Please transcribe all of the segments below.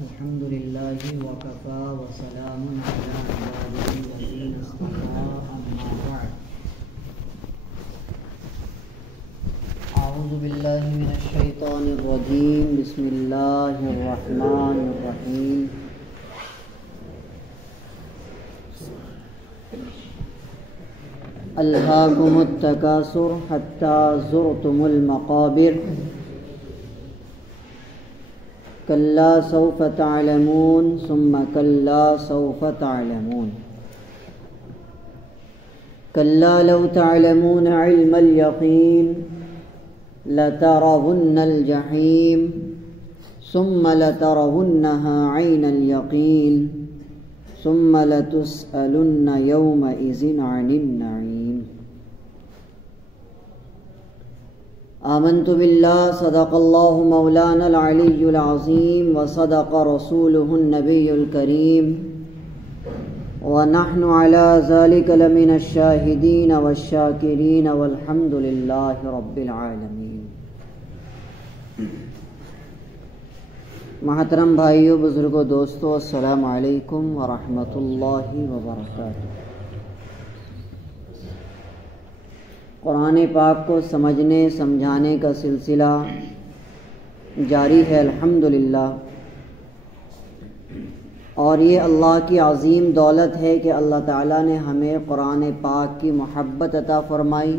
الحمد لله وكفى وسلام على عباده الذين اصطفى أما بعد أعوذ بالله من الشيطان الرجيم بسم الله الرحمن الرحيم ألهاكم التكاثر حتى زرتم المقابر كلا سوف تعلمون ثم كلا سوف تعلمون كلا لو تعلمون علم اليقين لترون الجحيم ثم لترونها عين اليقين ثم لتسألن يومئذ عن النعيم آمنت بالله صدق الله مولانا العلي العظيم وصدق رسوله النبي الكريم ونحن على ذلك لمن الشاهدين والشاكرين والحمد لله رب العالمين. محترم بھائیو، بزرگوں، دوستو، السلام علیکم ورحمۃ اللہ وبرکاتہ. قرآن پاک کو سمجھنے سمجھانے کا سلسلہ جاری ہے الحمدللہ، اور یہ اللہ کی عظیم دولت ہے کہ اللہ تعالیٰ نے ہمیں قرآن پاک کی محبت عطا فرمائی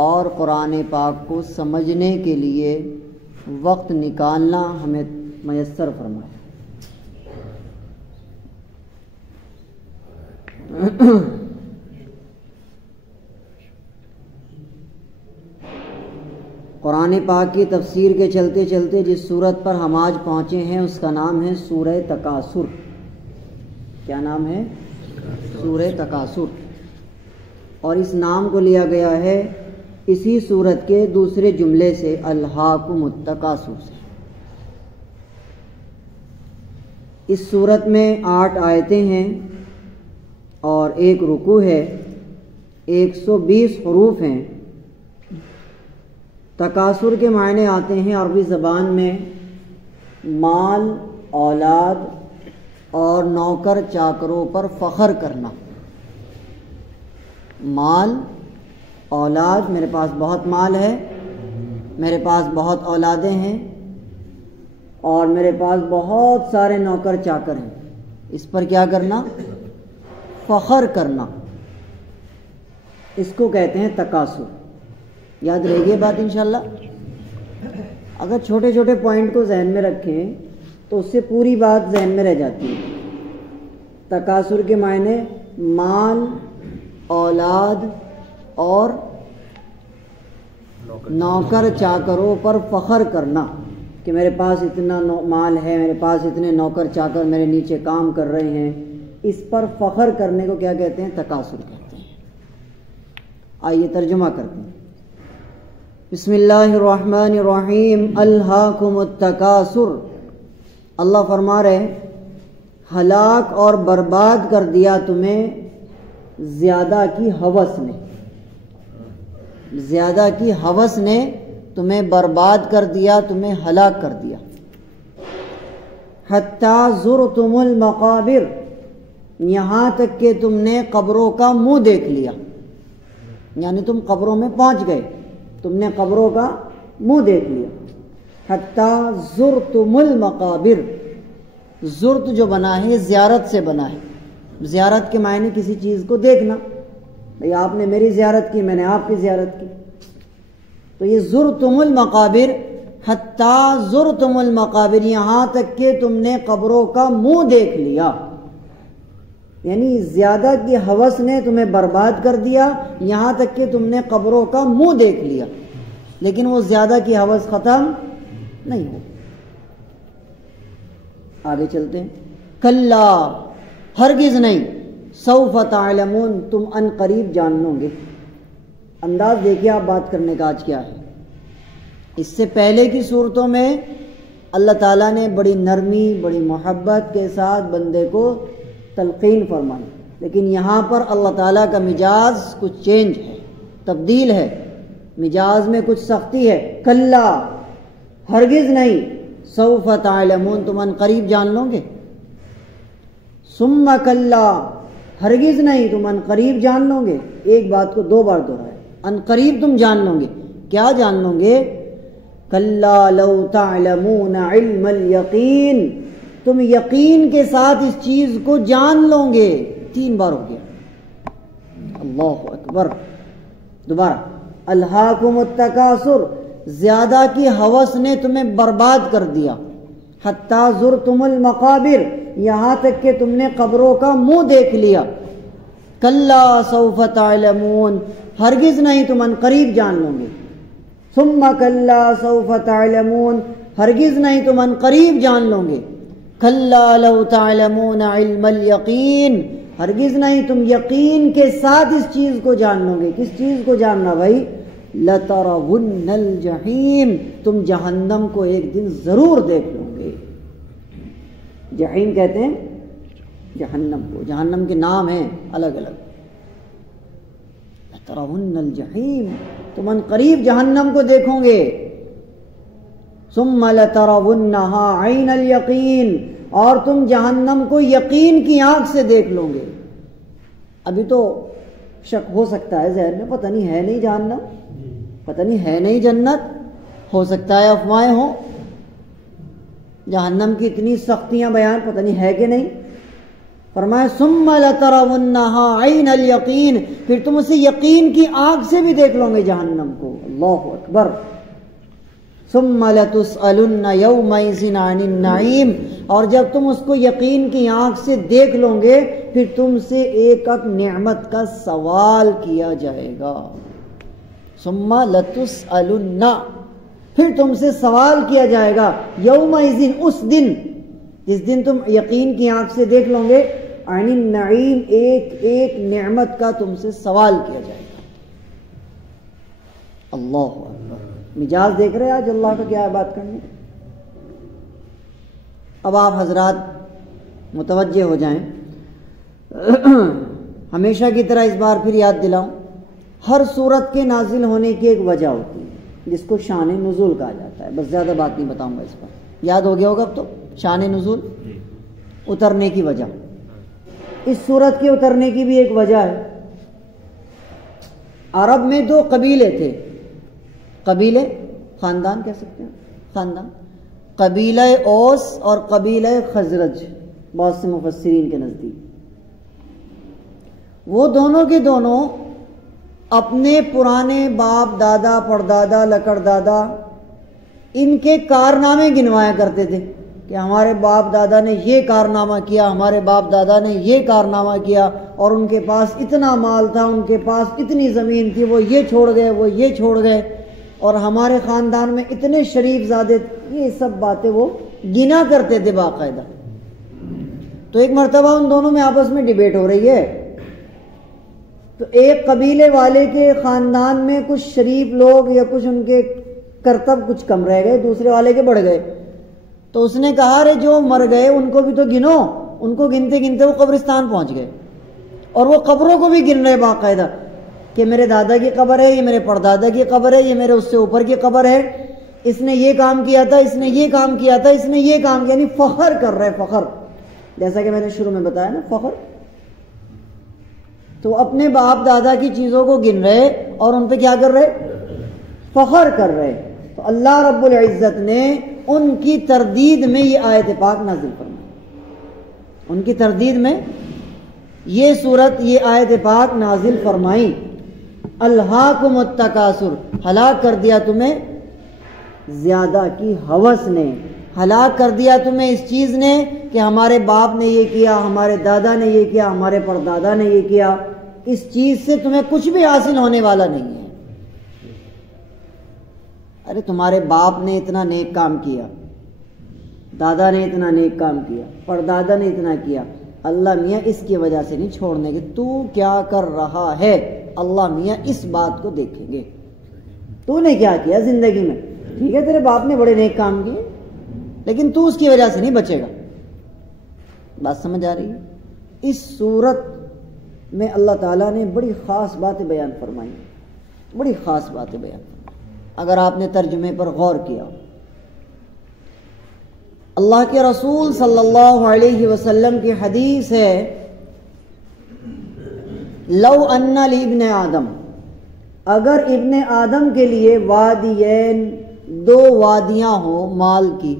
اور قرآن پاک کو سمجھنے کے لیے وقت نکالنا ہمیں میسر فرمایا. قرآن پاک کی تفسیر کے چلتے چلتے جس سورت پر ہم آج پہنچے ہیں اس کا نام ہے سورہ تکاثر. کیا نام ہے؟ سورہ تکاثر. اور اس نام کو لیا گیا ہے اسی سورت کے دوسرے جملے سے، الہاکم التکاثر سے. اس سورت میں 8 آیتیں ہیں اور ایک رکوع ہے، 120 حروف ہیں. تکاثر کے معنی آتے ہیں عربی زبان میں مال، اولاد اور نوکر چاکروں پر فخر کرنا. مال، اولاد، میرے پاس بہت مال ہے، میرے پاس بہت اولادیں ہیں اور میرے پاس بہت سارے نوکر چاکر ہیں. اس پر کیا کرنا؟ فخر کرنا. اس کو کہتے ہیں تکاثر. یاد رہے گی بات انشاءاللہ. اگر چھوٹے چھوٹے پوائنٹ کو ذہن میں رکھیں تو اس سے پوری بات ذہن میں رہ جاتی ہے. تکاثر کے معنی مال، اولاد اور نوکر چاکروں پر فخر کرنا کہ میرے پاس اتنا مال ہے، میرے پاس اتنے نوکر چاکر میرے نیچے کام کر رہے ہیں. اس پر فخر کرنے کو کیا کہتے ہیں؟ تکاثر کہتے ہیں. آئیے ترجمہ کرتے ہیں. بسم اللہ الرحمن الرحیم. الہاکم التکاثر. اللہ فرما رہے ہلاک اور برباد کر دیا تمہیں زیادہ کی ہوس نے. زیادہ کی ہوس نے تمہیں برباد کر دیا، تمہیں ہلاک کر دیا. حتی زرتم المقابر. یہاں تک کہ تم نے قبروں کا منہ دیکھ لیا، یعنی تم قبروں میں پہنچ گئے، تم نے قبروں کا منہ دیکھ لیا. حتی زرتم المقابر. زرت جو بنا ہے زیارت سے بنا ہے. زیارت کے معنی کسی چیز کو دیکھنا. بھئی آپ نے میری زیارت کی، میں نے آپ کی زیارت کی. تو یہ زرتم المقابر، حتی زرتم المقابر، یہاں تک کہ تم نے قبروں کا منہ دیکھ لیا. یعنی زیادہ کی ہوس نے تمہیں برباد کر دیا یہاں تک کہ تم نے قبروں کا منہ دیکھ لیا. لیکن وہ زیادہ کی ہوس ختم نہیں ہو. آگے چلتے ہیں. کلا، ہرگز نہیں، سوف تعلمون، تم ان قریب جان لو گے. انداز دیکھیے آپ بات کرنے کا آج کیا ہے. اس سے پہلے کی صورتوں میں اللہ تعالیٰ نے بڑی نرمی، بڑی محبت کے ساتھ بندے کو تلقین فرمائی، لیکن یہاں پر اللہ تعالیٰ کا مزاج کچھ چینج ہے، تبدیل ہے. مزاج میں کچھ سختی ہے. کلا، ہرگز نہیں، سوف تعلمون تم ان قریب جان لو گے. ثم کلا ہرگز نہیں تم ان قریب جان لو گے. ایک بات کو دو بار دہرایا, ان قریب تم جان لو گے. کیا جان لو گے؟ کلا لو تعلمون علم الیقین, تم یقین کے ساتھ اس چیز کو جان لو گے. 3 بار ہو گیا. اللہ اکبر. دوبارہ, الہاکم التکاثر, زیادہ کی ہوس نے تمہیں برباد کر دیا. حتی زرتم المقابر, یہاں تک کہ تم نے قبروں کا منہ دیکھ لیا. کلا سوف تعلمون, ہرگز نہیں تم ان قریب جان لو گے. ثم کلا سوف تعلمون, ہرگز نہیں تم ان قریب جان لو گے. کلا لو تعلمون علم الیقین, ہرگز نہیں تم یقین کے ساتھ اس چیز کو جان لو گے. کس چیز کو جاننا بھائی؟ لترون الجحیم, تم جہنم کو ایک دن ضرور دیکھ لو گے. جحیم کہتے ہیں جہنم کو, جہنم کے نام ہیں الگ الگ. لترون الجحیم, تم ان قریب جہنم کو دیکھو گے. ثم لترونها عین الیقین, اور تم جہنم کو یقین کی آنکھ سے دیکھ لو گے. ابھی تو شک ہو سکتا ہے ذہن میں, پتہ نہیں ہے نہیں جہنم, پتہ نہیں ہے نہیں جنت, ہو سکتا ہے افواہیں ہوں, جہنم کی اتنی سختیاں بیان, پتہ نہیں ہے کہ نہیں. فرمایا ثم لترونها عین الیقین, پھر تم اسے یقین کی آنکھ سے بھی دیکھ لو گے جہنم کو. اللہ اکبر. ثم لتسألن یومئذ عن النعیم, اور جب تم اس کو یقین کی آنکھ سے دیکھ لو گے پھر تم سے ایک ایک نعمت کا سوال کیا جائے گا. ثم لتسألن, پھر تم سے سوال کیا جائے گا. یومئذ, اس دن جس دن تم یقین کی آنکھ سے دیکھ لو گے, عن النعیم, ایک ایک نعمت کا تم سے سوال کیا جائے گا. اللہ اکبر. مجاز دیکھ رہے آج اللہ کا کیا ہے بات کرنے. اب آپ حضرات متوجہ ہو جائیں. ہمیشہ کی طرح اس بار پھر یاد دلاؤں, ہر صورت کے نازل ہونے کی ایک وجہ ہوتی ہے جس کو شان نزول کہا جاتا ہے. بس زیادہ بات نہیں بتاؤں گا اس پر, یاد ہو گیا ہوگا اب تو. شان نزول, اترنے کی وجہ. اس صورت کے اترنے کی بھی ایک وجہ ہے. عرب میں 2 قبیلے تھے. قبیلے, خاندان کہہ سکتے ہیں, خاندان. قبیلہ اوس اور قبیلہ خزرج, بہت سے مفسرین کے نزدیک. وہ دونوں کے دونوں اپنے پرانے باپ دادا پردادا لکڑ دادا ان کے کارنامے گنوایا کرتے تھے کہ ہمارے باپ دادا نے یہ کارنامہ کیا, ہمارے باپ دادا نے یہ کارنامہ کیا, اور ان کے پاس اتنا مال تھا, ان کے پاس اتنی زمین تھی, وہ یہ چھوڑ گئے, وہ یہ چھوڑ گئے, اور ہمارے خاندان میں اتنے شریف زادے. یہ سب باتیں وہ گنا کرتے تھے باقاعدہ. تو ایک مرتبہ ان دونوں میں آپس میں ڈیبیٹ ہو رہی ہے. تو ایک قبیلے والے کے خاندان میں کچھ شریف لوگ یا کچھ ان کے کرتب کچھ کم رہ گئے, دوسرے والے کے بڑھ گئے. تو اس نے کہا رے جو مر گئے ان کو بھی تو گنو. ان کو گنتے گنتے وہ قبرستان پہنچ گئے, اور وہ قبروں کو بھی گن رہے باقاعدہ کہ میرے دادا کی قبر ہے, یہ میرے پردادا کی قبر ہے, یہ میرے اس سے اوپر کی قبر ہے, اس نے یہ کام کیا تھا, اس نے یہ کام کیا تھا, اس نے یہ کام کیا. یعنی فخر کر رہے, فخر, جیسا کہ میں نے شروع میں بتایا نا, فخر. تو اپنے باپ دادا کی چیزوں کو گن رہے اور ان پہ کیا کر رہے, فخر کر رہے. تو اللہ رب العزت نے ان کی تردید میں یہ آیت پاک نازل فرمائی. ان کی تردید میں یہ صورت, یہ آیت پاک نازل فرمائی. الہاکم التکاثر, ہلاک کر دیا تمہیں زیادہ کی ہوس نے, ہلاک کر دیا تمہیں اس چیز نے کہ ہمارے باپ نے یہ کیا, ہمارے دادا نے یہ کیا, ہمارے پردادا نے یہ کیا. اس چیز سے تمہیں کچھ بھی حاصل ہونے والا نہیں ہے. ارے تمہارے باپ نے اتنا نیک کام کیا, دادا نے اتنا نیک کام کیا, پردادا نے اتنا کیا, اللہ میاں اس کی وجہ سے نہیں چھوڑنے کے. تو کیا کر رہا ہے, اللہ میاں اس بات کو دیکھیں گے. تو نے کیا کیا زندگی میں, ٹھیک ہے تیرے باپ نے بڑے نیک کام کیے, لیکن تو اس کی وجہ سے نہیں بچے گا. بات سمجھ آ رہی ہے؟ اس صورت میں اللہ تعالیٰ نے بڑی خاص باتیں بیان فرمائی, بڑی خاص باتیں بیان فرمائی. اگر آپ نے ترجمے پر غور کیا, اللہ کے رسول صلی اللہ علیہ وسلم کی حدیث ہے، لو ان لابن آدم، اگر ابن آدم کے لیے وادیین، دو وادیاں ہوں مال کی،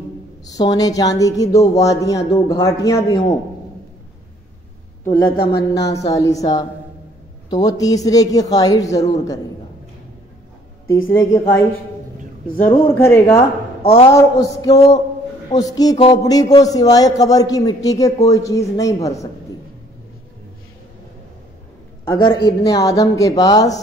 سونے چاندی کی دو وادیاں، دو گھاٹیاں بھی ہوں، تو لتمنا ثالثا، تو وہ تیسرے کی خواہش ضرور کرے گا، تیسرے کی خواہش ضرور کرے گا، اور اس کی کھوپڑی کو سوائے قبر کی مٹی کے کوئی چیز نہیں بھر سکتی۔ اگر ابن آدم کے پاس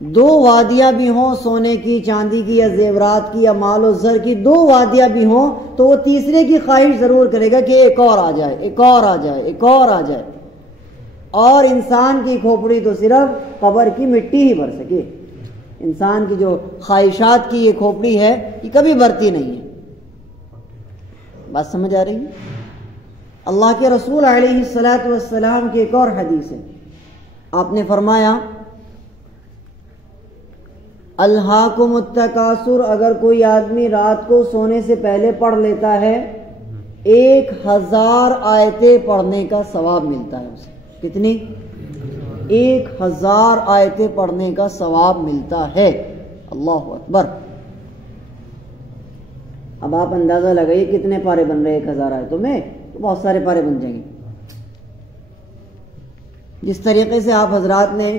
دو وادیاں بھی ہوں، سونے کی، چاندی کی، یا زیورات کی، یا مال و زر کی دو وادیاں بھی ہوں، تو وہ تیسرے کی خواہش ضرور کرے گا کہ ایک اور آ جائے، ایک اور آ جائے، ایک اور آ جائے، اور انسان کی کھوپڑی تو صرف قبر کی مٹی ہی بھر سکے۔ انسان کی جو خواہشات کی یہ کھوپڑی ہے یہ کبھی بھرتی نہیں ہے۔ بات سمجھ آ رہی ہے؟ اللہ کے رسول علیہ الصلوۃ والسلام کی ایک اور حدیث ہے، آپ نے فرمایا الہاکم التکاثر، اگر کوئی آدمی رات کو سونے سے پہلے پڑھ لیتا ہے 1000 آیتیں پڑھنے کا ثواب ملتا ہے اسے۔ کتنی؟ 1000 آیتیں پڑھنے کا ثواب ملتا ہے۔ اللہ اکبر۔ اب آپ اندازہ لگائیے کتنے پارے بن رہے 1000 آیتوں میں، تو بہت سارے پارے بن جائیں گے۔ جس طریقے سے آپ حضرات نے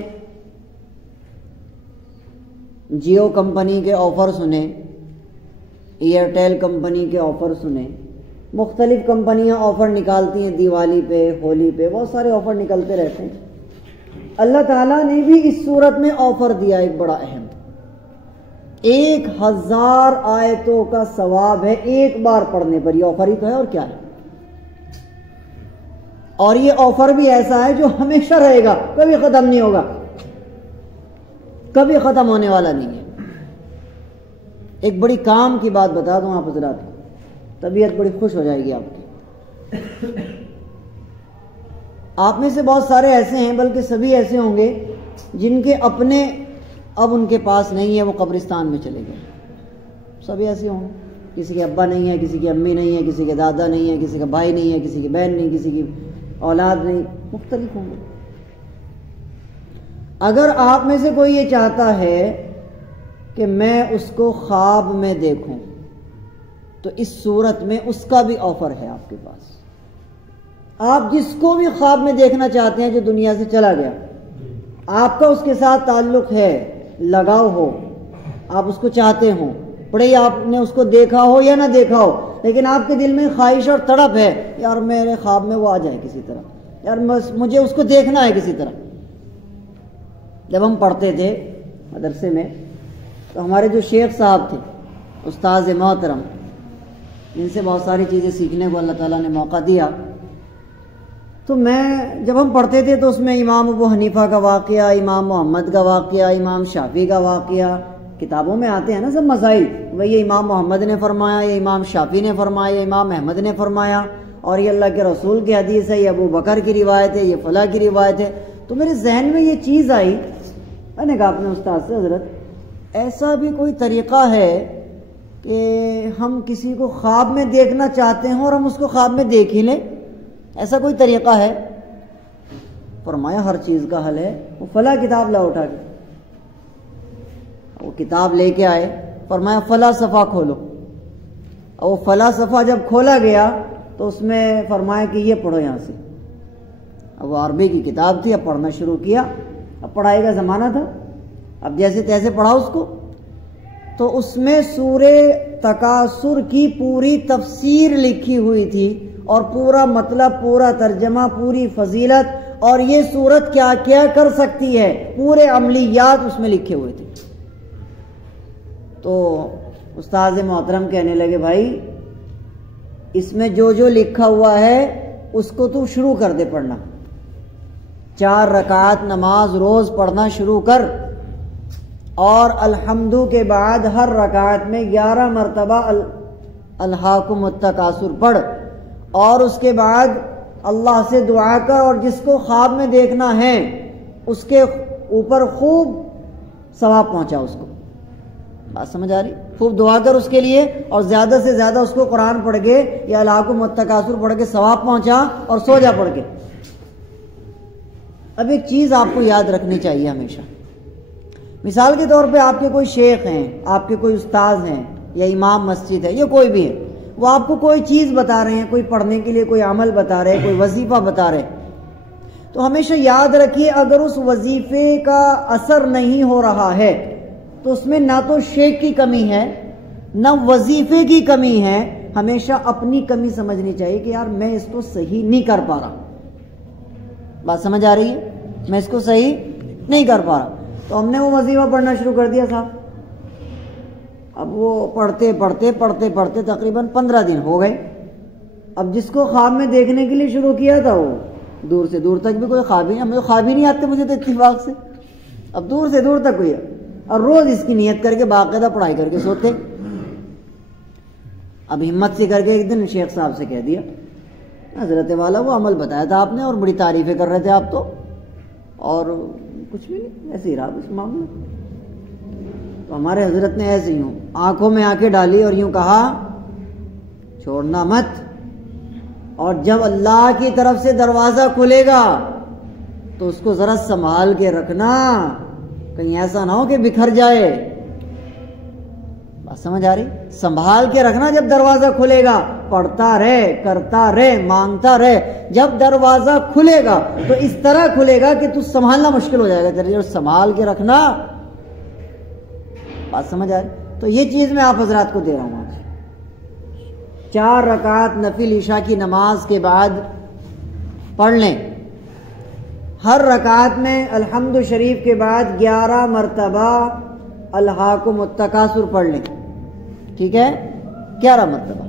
جیو کمپنی کے آفر سنے، ایئرٹیل کمپنی کے آفر سنے، مختلف کمپنیاں آفر نکالتی ہیں، دیوالی پہ، ہولی پہ، بہت سارے آفر نکلتے رہتے ہیں۔ اللہ تعالیٰ نے بھی اس صورت میں آفر دیا ایک بڑا اہم، 1000 آیتوں کا ثواب ہے ایک بار پڑھنے پر۔ یہ آفر ہی تو ہے اور کیا ہے، اور یہ آفر بھی ایسا ہے جو ہمیشہ رہے گا، کبھی ختم نہیں ہوگا، کبھی ختم ہونے والا نہیں ہے۔ ایک بڑی کام کی بات بتا دوں آپ حضرات کو، طبیعت بڑی خوش ہو جائے گی آپ کی۔ آپ میں سے بہت سارے ایسے ہیں، بلکہ سبھی ایسے ہوں گے جن کے اپنے اب ان کے پاس نہیں ہے، وہ قبرستان میں چلے گئے۔ سبھی ایسے ہوں گے، کسی کے ابا نہیں ہے، کسی کی امی نہیں ہے، کسی کے دادا نہیں ہے، کسی کا بھائی نہیں ہے، کسی کی بہن نہیں، کسی کی اولاد نہیں، مختلف ہوں گے۔ اگر آپ میں سے کوئی یہ چاہتا ہے کہ میں اس کو خواب میں دیکھوں، تو اس صورت میں اس کا بھی آفر ہے آپ کے پاس۔ آپ جس کو بھی خواب میں دیکھنا چاہتے ہیں جو دنیا سے چلا گیا، آپ کا اس کے ساتھ تعلق ہے، لگاؤ ہو، آپ اس کو چاہتے ہوں، پڑے آپ نے اس کو دیکھا ہو یا نہ دیکھا ہو، لیکن آپ کے دل میں خواہش اور تڑپ ہے، یار میرے خواب میں وہ آ جائے کسی طرح، یار مجھے اس کو دیکھنا ہے کسی طرح۔ جب ہم پڑھتے تھے مدرسے میں تو ہمارے جو شیخ صاحب تھے، استاذ محترم، جن سے بہت ساری چیزیں سیکھنے کو اللہ تعالیٰ نے موقع دیا، تو جب ہم پڑھتے تھے تو اس میں امام ابو حنیفہ کا واقعہ، امام محمد کا واقعہ، امام شافعی کا واقعہ، کتابوں میں آتے ہیں نا سب مسائل، وہی یہ امام محمد نے فرمایا، یہ امام شافعی نے فرمایا، یہ امام احمد نے فرمایا، اور یہ اللہ کے رسول کی حدیث ہے، یہ ابو بکر کی روایت ہے، یہ فلاں کی روایت ہے۔ تو میرے ذہن میں یہ چیز آئی، میں نے کہا اپنے استاد سے، حضرت ایسا بھی کوئی طریقہ ہے کہ ہم کسی کو خواب میں دیکھنا چاہتے ہیں اور ہم اس کو خواب میں دیکھ ہی لیں؟ ایسا کوئی طریقہ ہے؟ فرمایا ہر چیز کا حل ہے، وہ فلاں کتاب لا اٹھا کے، وہ کتاب لے کے آئے، فرمایا فلاں صفحہ کھولو، اور وہ فلاں صفحہ جب کھولا گیا تو اس میں فرمایا کہ یہ پڑھو یہاں سے۔ اب وہ عربی کی کتاب تھی، اب پڑھنا شروع کیا، اب پڑھائی کا زمانہ تھا، اب جیسے تیسے پڑھا اس کو، تو اس میں سورہ تکاثر کی پوری تفسیر لکھی ہوئی تھی، اور پورا مطلب، پورا ترجمہ، پوری فضیلت، اور یہ سورت کیا کیا کر سکتی ہے، پورے عملیات اس میں لکھے ہوئے تھے۔ تو استاذ محترم کہنے لگے بھائی اس میں جو جو لکھا ہوا ہے اس کو تو شروع کر دے پڑھنا، 4 رکعات نماز روز پڑھنا شروع کر، اور الحمدو کے بعد ہر رکعت میں 11 مرتبہ الہاکم التکاثر پڑھ، اور اس کے بعد اللہ سے دعا کر، اور جس کو خواب میں دیکھنا ہے اس کے اوپر خوب ثواب پہنچا اس کو۔ بات سمجھ آ رہی؟ خوب دعا کر اس کے لیے، اور زیادہ سے زیادہ اس کو قرآن پڑھ کے یا الہاکم التکاثر پڑھ کے ثواب پہنچا اور سو جا پڑھ کے۔ اب ایک چیز آپ کو یاد رکھنی چاہیے ہمیشہ، مثال کے طور پہ آپ کے کوئی شیخ ہیں، آپ کے کوئی استاذ ہیں یا امام مسجد ہے یا کوئی بھی ہے، وہ آپ کو کوئی چیز بتا رہے ہیں، کوئی پڑھنے کے لیے کوئی عمل بتا رہے ہیں، کوئی وظیفہ بتا رہے ہیں، تو ہمیشہ یاد رکھیے اگر اس وظیفے کا اثر نہیں ہو رہا ہے تو اس میں نہ تو شیخ کی کمی ہے نہ وظیفے کی کمی ہے، ہمیشہ اپنی کمی سمجھنی چاہیے کہ یار میں اس کو صحیح نہیں کر پا رہا۔ بات سمجھ آ رہی ہے؟ میں اس کو صحیح نہیں کر پا رہا، تو ہم نے وہ وظیفہ پڑھنا شروع کر دیا صاحب۔ اب وہ پڑھتے پڑھتے پڑھتے پڑھتے تقریباً 15 دن ہو گئے۔ اب جس کو خواب میں دیکھنے کے لیے شروع کیا تھا وہ دور سے دور تک بھی کوئی خواب ہی نہیں، ہمیں خواب ہی نہیں آتے مجھے تو اتفاق سے، اب دور سے دور تک کوئی ہے، اور روز اس کی نیت کر کے باقاعدہ پڑھائی کر کے سوتے۔ اب ہمت سے کر کے ایک دن شیخ صاحب سے کہہ دیا حضرت والا وہ عمل بتایا تھا آپ نے اور بڑی تعریفیں کر رہے تھے آپ تو، اور کچھ بھی نہیں، ایسے ہی رہا اس معاملہ۔ تو ہمارے حضرت نے ایسے یوں آنکھوں میں آنکھیں ڈالی اور یوں کہا چھوڑنا مت، اور جب اللہ کی طرف سے دروازہ کھلے گا تو اس کو ذرا سنبھال کے رکھنا، کہیں ایسا نہ ہو کہ بکھر جائے۔ بات سمجھ آ رہی؟ سنبھال کے رکھنا، جب دروازہ کھلے گا پڑھتا رہے، کرتا رہے، مانگتا رہے، جب دروازہ کھلے گا تو اس طرح کھلے گا کہ تو سنبھالنا مشکل ہو جائے گا تیرے، سنبھال کے رکھنا۔ بات سمجھ آ رہی؟ تو یہ چیز میں آپ حضرات کو دے رہا ہوں آج۔ 4 رکعت نفل عشاء کی نماز کے بعد پڑھ لیں، ہر رکعت میں الحمد شریف کے بعد 11 مرتبہ الہاکم التکاثر پڑھ لیں، ٹھیک ہے؟ 11 مرتبہ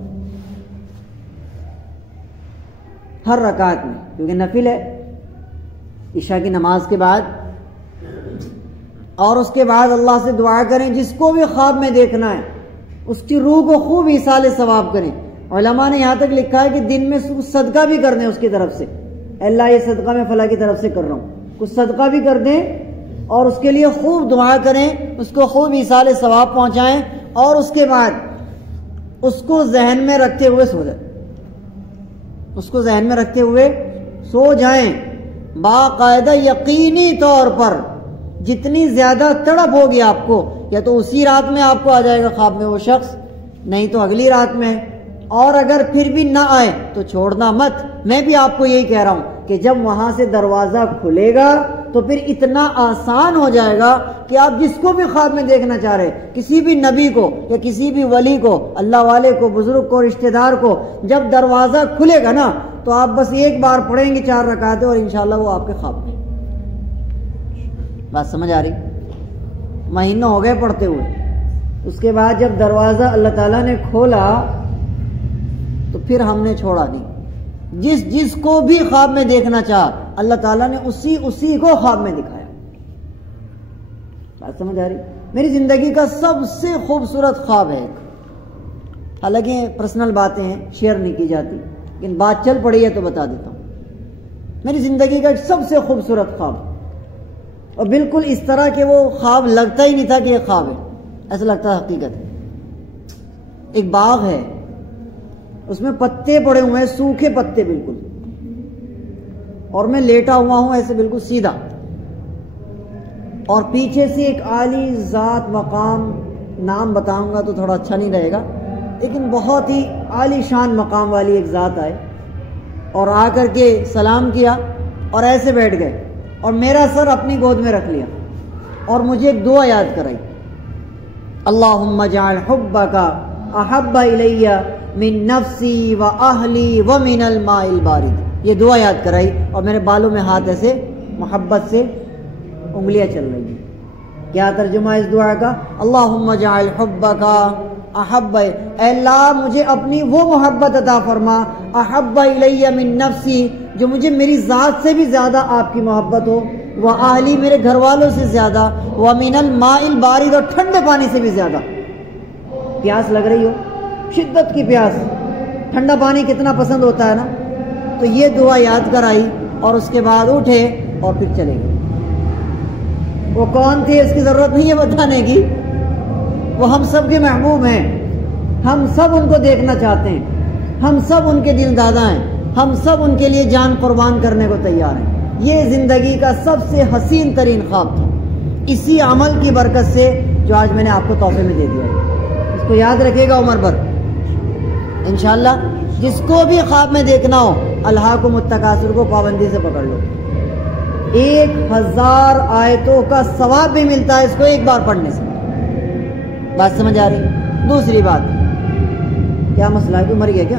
ہر رکعت میں، کیونکہ نفل ہے عشاء کی نماز کے بعد۔ اور اس کے بعد اللہ سے دعا کریں، جس کو بھی خواب میں دیکھنا ہے اس کی روح کو خوب ایصال ثواب کریں۔ علماء نے یہاں تک لکھا ہے کہ دن میں صدقہ بھی کر دیں اس کی طرف سے، اللہ یہ صدقہ میں فلاں کی طرف سے کر رہا ہوں، کچھ صدقہ بھی کر دیں اور اس کے لیے خوب دعا کریں، اس کو خوب ایصال ثواب پہنچائیں، اور اس کے بعد اس کو ذہن میں رکھتے ہوئے سو جائیں، اس کو ذہن میں رکھتے ہوئے سو جائیں باقاعدہ یقینی طور پر۔ جتنی زیادہ تڑپ ہوگی آپ کو، یا تو اسی رات میں آپ کو آ جائے گا خواب میں وہ شخص، نہیں تو اگلی رات میں، اور اگر پھر بھی نہ آئے تو چھوڑنا مت۔ میں بھی آپ کو یہی کہہ رہا ہوں کہ جب وہاں سے دروازہ کھلے گا تو پھر اتنا آسان ہو جائے گا کہ آپ جس کو بھی خواب میں دیکھنا چاہ رہے، کسی بھی نبی کو یا کسی بھی ولی کو، اللہ والے کو، بزرگ کو، رشتہ دار کو، جب دروازہ کھلے گا نا تو آپ بس ایک بار پڑھیں گے 4 رکعتیں اور انشاءاللہ وہ آپ کے خواب میں۔ بات سمجھ آ رہی؟ مہینوں ہو گئے پڑھتے ہوئے، اس کے بعد جب دروازہ اللہ تعالیٰ نے کھولا تو پھر ہم نے چھوڑا نہیں۔ جس کو بھی خواب میں دیکھنا چاہا اللہ تعالیٰ نے اسی کو خواب میں دکھایا۔ بات سمجھ آ رہی؟ میری زندگی کا سب سے خوبصورت خواب ہے، حالانکہ پرسنل باتیں ہیں شیئر نہیں کی جاتی، لیکن بات چل پڑی ہے تو بتا دیتا ہوں۔ میری زندگی کا سب سے خوبصورت خواب، اور بالکل اس طرح کہ وہ خواب لگتا ہی نہیں تھا کہ یہ خواب ہے، ایسا لگتا ہے حقیقت ہے۔ ایک باغ ہے، اس میں پتے پڑے ہوئے ہیں، سوکھے پتے بالکل، اور میں لیٹا ہوا ہوں ایسے بالکل سیدھا، اور پیچھے سے ایک عالی ذات مقام، نام بتاؤں گا تو تھوڑا اچھا نہیں رہے گا، لیکن بہت ہی عالی شان مقام والی ایک ذات آئے اور آ کر کے سلام کیا اور ایسے بیٹھ گئے، اور میرا سر اپنی گود میں رکھ لیا اور مجھے ایک دعا یاد کرائی، اللہم اجعل حبک احب الی من نفسی و اہلی و من الماء البارد، یہ دعا یاد کرائی، اور میرے بالوں میں ہاتھ ایسے محبت سے انگلیاں چل رہی ہیں۔ کیا ترجمہ اس دعا کا؟ اللہم اجعل حبک احب، اے اللہ مجھے اپنی وہ محبت عطا فرما، احب الی من نفسی، جو مجھے میری ذات سے بھی زیادہ آپ کی محبت ہو، و اہلی میرے گھر والوں سے زیادہ، و من الماء البارد اور ٹھنڈے پانی سے بھی زیادہ۔ پیاس لگ رہی ہو، شدت کی پیاس، ٹھنڈا پانی کتنا پسند ہوتا ہے نا، تو یہ دعا یاد کرائی اور اس کے بعد اٹھے اور پھر چلے گئے۔ وہ کون تھے اس کی ضرورت نہیں ہے بتانے کی، وہ ہم سب کے محبوب ہیں، ہم سب ان کو دیکھنا چاہتے ہیں، ہم سب ان کے دل دادا ہیں، ہم سب ان کے لیے جان قربان کرنے کو تیار ہیں۔ یہ زندگی کا سب سے حسین ترین خواب تھا، اسی عمل کی برکت سے جو آج میں نے آپ کو تحفے میں دے دیا ہے۔ اس کو یاد رکھے گا عمر بھر انشاءاللہ۔ جس کو بھی خواب میں دیکھنا ہو الہاکم التکاثر کو پابندی سے پکڑ لو، 1000 آیتوں کا ثواب بھی ملتا ہے اس کو ایک بار پڑھنے سے۔ بات سمجھ آ رہی؟ دوسری بات، کیا مسئلہ ہے؟ کوئی مر گیا کیا؟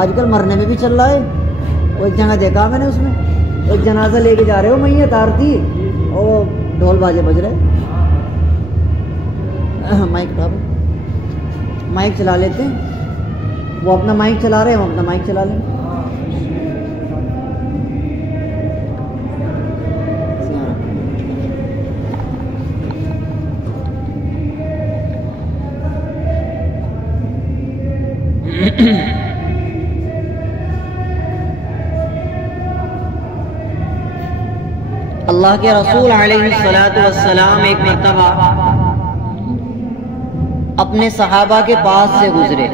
آج کل مرنے میں بھی چل رہا ہے۔ وہ ایک جگہ دیکھا میں نے، اس میں ایک جنازہ لے کے جا رہے ہو، میت آرتی اور ڈھول باجے بج رہے۔ مائک اٹھا، مائک چلا لیتے ہیں، وہ اپنا مائک چلا رہے ہیں، ہم اپنا مائک چلا لیں۔ اللہ کے رسول علیہ السلام ایک مرتبہ اپنے صحابہ کے پاس سے گزرے۔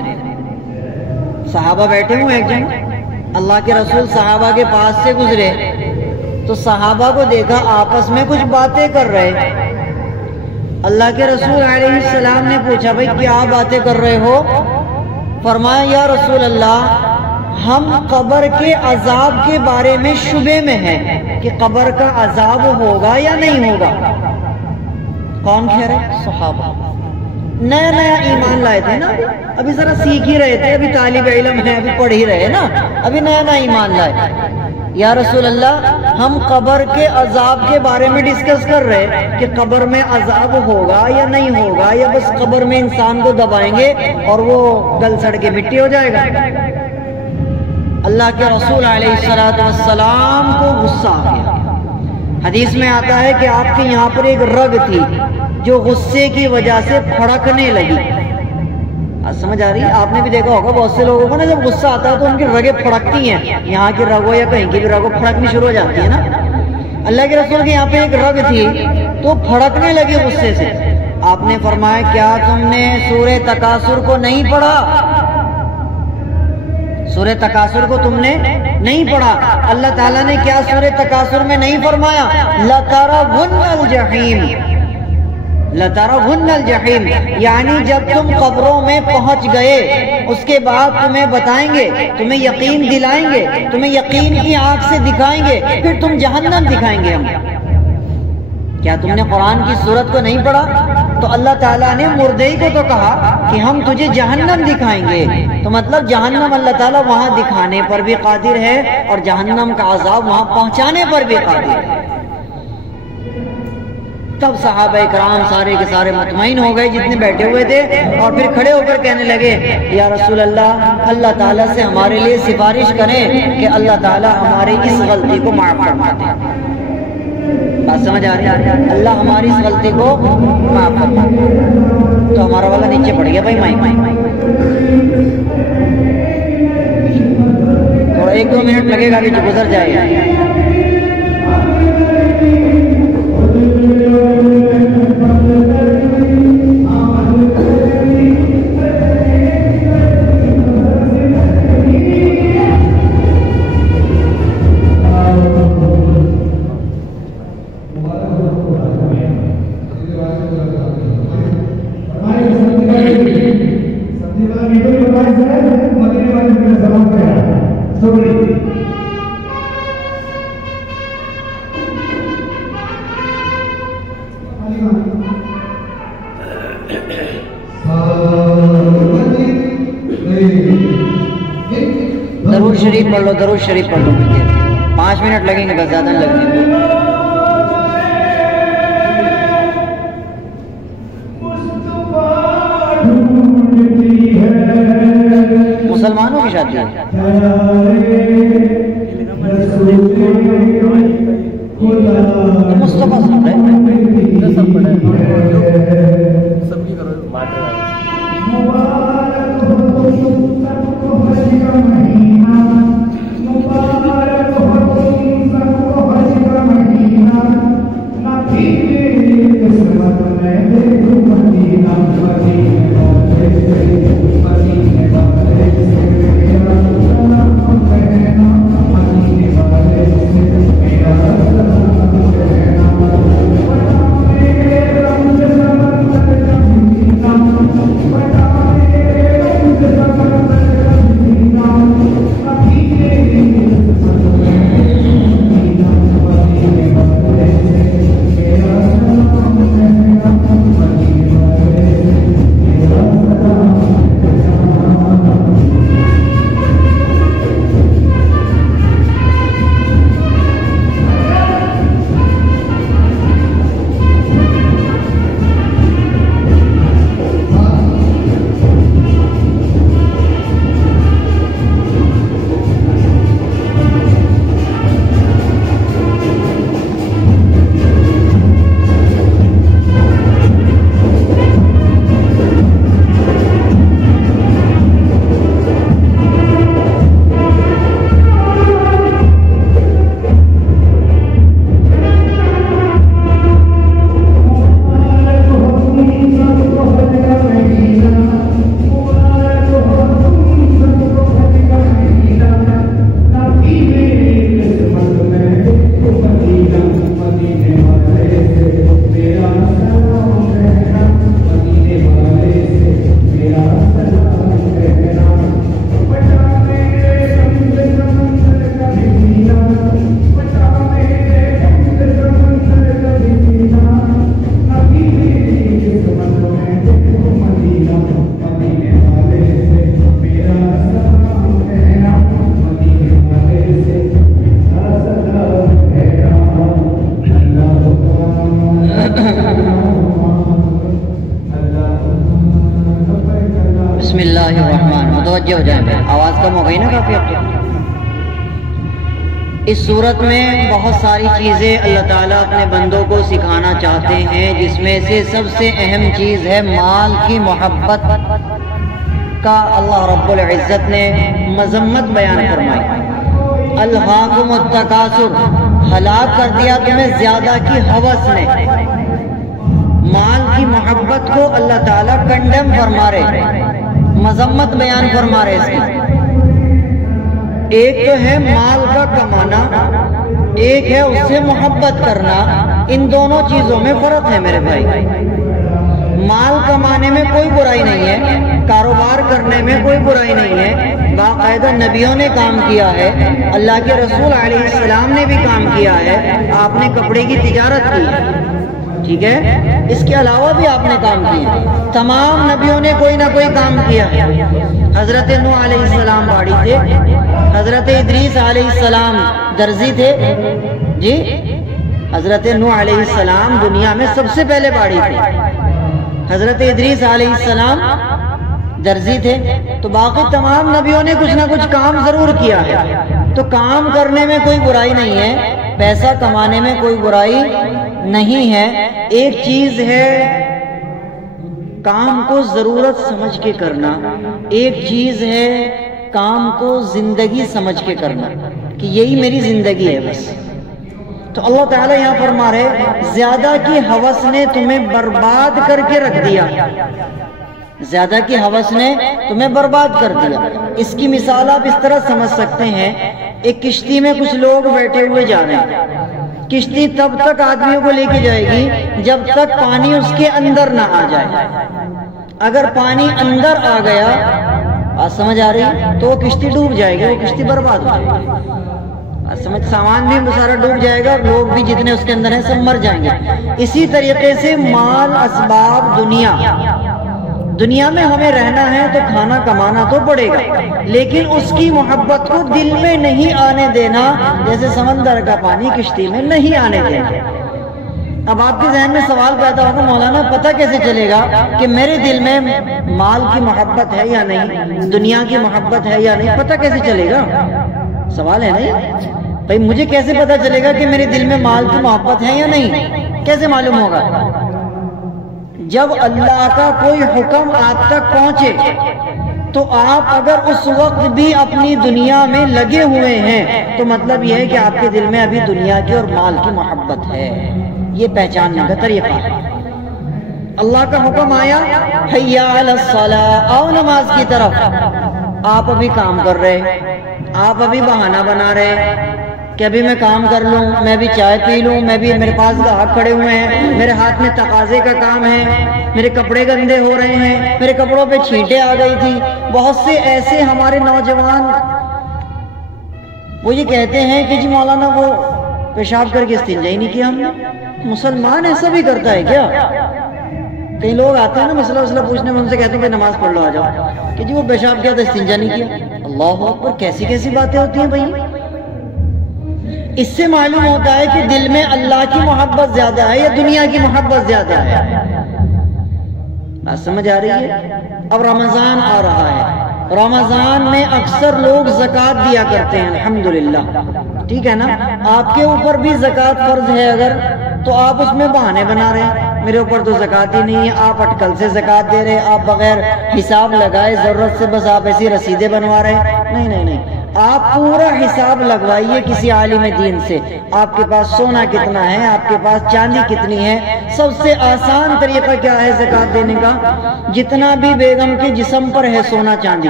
صحابہ بیٹھے ہوئے ایک جگہ، اللہ کے رسول صحابہ کے پاس سے گزرے تو صحابہ کو دیکھا آپس میں کچھ باتیں کر رہے۔ اللہ کے رسول علیہ السلام نے پوچھا بھائی کیا باتیں کر رہے ہو؟ فرمایا یا رسول اللہ ہم قبر کے عذاب کے بارے میں شبے میں ہیں کہ قبر کا عذاب ہوگا یا نہیں ہوگا۔ کون کہہ رہے؟ صحابہ۔ نیا نیا ایمان لائے تھے نا، ابھی ذرا سیکھ ہی رہے تھے، ابھی طالب علم ہیں، ابھی پڑھ ہی رہے نا، ابھی نیا نیا ایمان لائے۔ یا رسول اللہ ہم قبر کے عذاب کے بارے میں ڈسکس کر رہے کہ قبر میں عذاب ہوگا یا نہیں ہوگا، یا بس قبر میں انسان کو دبائیں گے اور وہ گل سڑ کے مٹی ہو جائے گا۔ اللہ کے رسول علیہ السلام کو غصہ آ گیا۔ حدیث میں آتا ہے کہ آپ کے یہاں پر ایک رگ تھی جو غصے کی وجہ سے پھڑکنے لگی۔ سمجھ آ رہی؟ آپ نے بھی دیکھا ہوگا بہت سے لوگوں کو نا جب غصہ آتا ہے تو ان کی رگیں پھڑکتی ہیں، یہاں کی رگوں یا کہیں کی بھی رگوں پھڑکنی شروع ہو جاتی ہے نا۔ اللہ کے رسول کے یہاں پہ ایک رگ تھی تو پھڑکنے لگی غصے سے۔ آپ نے فرمایا کیا تم نے سورہ تکاثر کو نہیں پڑھا؟ سورہ تکاثر کو تم نے نہیں پڑھا؟ اللہ تعالیٰ نے کیا سورہ تکاثر میں نہیں فرمایا لَتَرَوُنَّ الْجَحِيمِ؟ لَتَرَوُنَّ الْجَحِيمِ یعنی جب تم قبروں میں پہنچ گئے اس کے بعد تمہیں بتائیں گے، تمہیں یقین دلائیں گے، تمہیں یقین کی آنکھ سے دکھائیں گے، پھر تم جہنم دکھائیں گے ہم۔ کیا تم نے قرآن کی سورت کو نہیں پڑھا؟ تو اللہ تعالیٰ نے مردے کو تو کہا کہ ہم تجھے جہنم دکھائیں گے، تو مطلب جہنم اللہ تعالیٰ وہاں دکھانے پر بھی قادر ہے اور جہنم کا عذاب وہاں پہنچانے پر بھی قادر ہے۔ تب صحابہ اکرام سارے کے سارے مطمئن ہو گئے جتنے بیٹھے ہوئے تھے، اور پھر کھڑے ہو کر کہنے لگے یا رسول اللہ اللہ تعالیٰ سے ہمارے لیے سفارش کریں کہ اللہ تعالیٰ ہماری اس غلطی کو معاف فرما دے۔ بات سمجھ آ رہی ہے؟ اللہ ہماری اس غلطی کو معاف فرما دے۔ تو ہمارا والا نیچے پڑ گیا بھائی مائک، تھوڑا 1-2 منٹ لگے گا کہ جو گزر جائے گا۔ درود شریف پڑھ لو، درود شریف پڑھ لو، 5 منٹ لگیں گے بس، زیادہ نہیں لگیں گے۔ مسلمانوں کی شادی ہے۔ مصطفیٰ صاحب ہے سب کی کرو مہینہ متوجہ ہو جائیں. آواز کم ہو گئی نا کافی اب تک. اس صورت میں بہت ساری چیزیں اللہ تعالیٰ اپنے بندوں کو سکھانا چاہتے ہیں، جس میں سے سب سے اہم چیز ہے مال کی محبت کا. اللہ رب العزت نے مذمت بیان فرمائی. الہاکم التکاثر، ہلاک کر دیا تمہیں زیادہ کی ہوس نے. مال کی محبت کو اللہ تعالیٰ کنڈم فرما رہے، مذمت بیان فرما رہے اس کی. ایک تو ہے مال کا کمانا، ایک ہے اس سے محبت کرنا. ان دونوں چیزوں میں فرق ہے میرے بھائی. مال کمانے میں کوئی برائی نہیں ہے، کاروبار کرنے میں کوئی برائی نہیں ہے. باقاعدہ نبیوں نے کام کیا ہے، اللہ کے رسول علیہ السلام نے بھی کام کیا ہے. آپ نے کپڑے کی تجارت کی ہے، ٹھیک ہے، اس کے علاوہ بھی آپ نے کام کیا. تمام نبیوں نے کوئی نہ کوئی کام کیا ہے. حضرت نوح علیہ السلام باڑی تھے، حضرت ادریس علیہ السلام درزی تھے. جی، حضرت نوح علیہ السلام دنیا میں سب سے پہلے باڑی تھے. حضرت ادریس علیہ السلام درزی تھے. تو باقی تمام نبیوں نے کچھ نہ کچھ کام ضرور کیا ہے. تو کام کرنے میں کوئی برائی نہیں ہے، پیسہ کمانے میں کوئی برائی نہیں ہے. ایک چیز ہے کام کو ضرورت سمجھ کے کرنا، ایک چیز ہے کام کو زندگی سمجھ کے کرنا کہ یہی میری زندگی ہے بس. تو اللہ تعالیٰ یہاں فرما رہے زیادہ کی ہوس نے تمہیں برباد کر کے رکھ دیا. زیادہ کی ہوس نے تمہیں برباد کر دیا. اس کی مثال آپ اس طرح سمجھ سکتے ہیں، ایک کشتی میں کچھ لوگ بیٹھے ہوئے جا رہے ہیں. کشتی تب تک آدمیوں کو لے کے جائے گی جب تک پانی اس کے اندر نہ آ جائے. اگر پانی اندر آ گیا، بات سمجھ آ رہی، تو وہ کشتی ڈوب جائے گی، وہ کشتی برباد ہو جائے گی. سمجھ، سامان بھی سارا ڈوب جائے گا، لوگ بھی جتنے اس کے اندر ہیں سب مر جائیں گے. اسی طریقے سے مال، اسباب، دنیا میں ہمیں رہنا ہے تو کھانا کمانا تو پڑے گا، لیکن اس کی محبت کو دل میں نہیں آنے دینا، جیسے سمندر کا پانی کشتی میں نہیں آنے دینا. اب آپ کے ذہن میں سوال پیدا ہوگا، مولانا پتہ کیسے چلے گا کہ میرے دل میں مال کی محبت ہے یا نہیں، دنیا کی محبت ہے یا نہیں؟ پتہ کیسے چلے گا؟ سوال ہے نہیں بھائی، مجھے کیسے پتہ چلے گا کہ میرے دل میں مال کی محبت ہے یا نہیں؟ کیسے معلوم ہوگا؟ جب اللہ کا کوئی حکم آپ تک پہنچے تو آپ اگر اس وقت بھی اپنی دنیا میں لگے ہوئے ہیں تو مطلب یہ ہے کہ آپ کے دل میں ابھی دنیا کی اور مال کی محبت ہے. یہ پہچاننے کا طریقہ ہے. اللہ کا حکم آیا حی علی الصلاۃ، آؤ نماز کی طرف. آپ ابھی کام کر رہے، آپ ابھی بہانہ بنا رہے کہ ابھی میں کام کر لوں، میں بھی چائے پی لوں، میں بھی، میرے پاس گاہک کھڑے ہوئے ہیں، میرے ہاتھ میں تقاضے کا کام ہے، میرے کپڑے گندے ہو رہے ہیں، میرے کپڑوں پہ چھینٹیں آ گئی تھی. بہت سے ایسے ہمارے نوجوان وہ یہ کہتے ہیں کہ جی مولانا وہ پیشاب کر کے استنجا ہی نہیں کیا ہم نے. مسلمان ایسا بھی کرتا ہے کیا؟ کئی لوگ آتے ہیں نا مسئلہ پوچھنے میں، ان سے کہتے ہیں کہ نماز پڑھ لو، آ جاؤ کہ جی وہ پیشاب کیا تھا، استنجا نہیں کیا. اللہ اکبر، کیسی کیسی باتیں ہوتی ہیں بھائی. اس سے معلوم ہوتا ہے کہ دل میں اللہ کی محبت زیادہ ہے یا دنیا کی محبت زیادہ ہے. بات سمجھ آ رہی ہے؟ اب رمضان آ رہا ہے، رمضان میں اکثر لوگ زکوٰۃ دیا کرتے ہیں، الحمدللہ، ٹھیک ہے نا. آپ کے اوپر بھی زکوٰۃ فرض ہے اگر، تو آپ اس میں بہانے بنا رہے ہیں، میرے اوپر تو زکوٰۃ ہی نہیں ہے. آپ اٹکل سے زکوٰۃ دے رہے، آپ بغیر حساب لگائے ضرورت سے بس آپ ایسی رسیدیں بنوا رہے. نہیں نہیں نہیں، آپ پورا حساب لگوائیے کسی عالم دین سے. آپ کے پاس سونا کتنا ہے، آپ کے پاس چاندی کتنی ہے. سب سے آسان طریقہ کیا ہے زکوٰۃ دینے کا؟ جتنا بھی بیگم کے جسم پر ہے سونا چاندی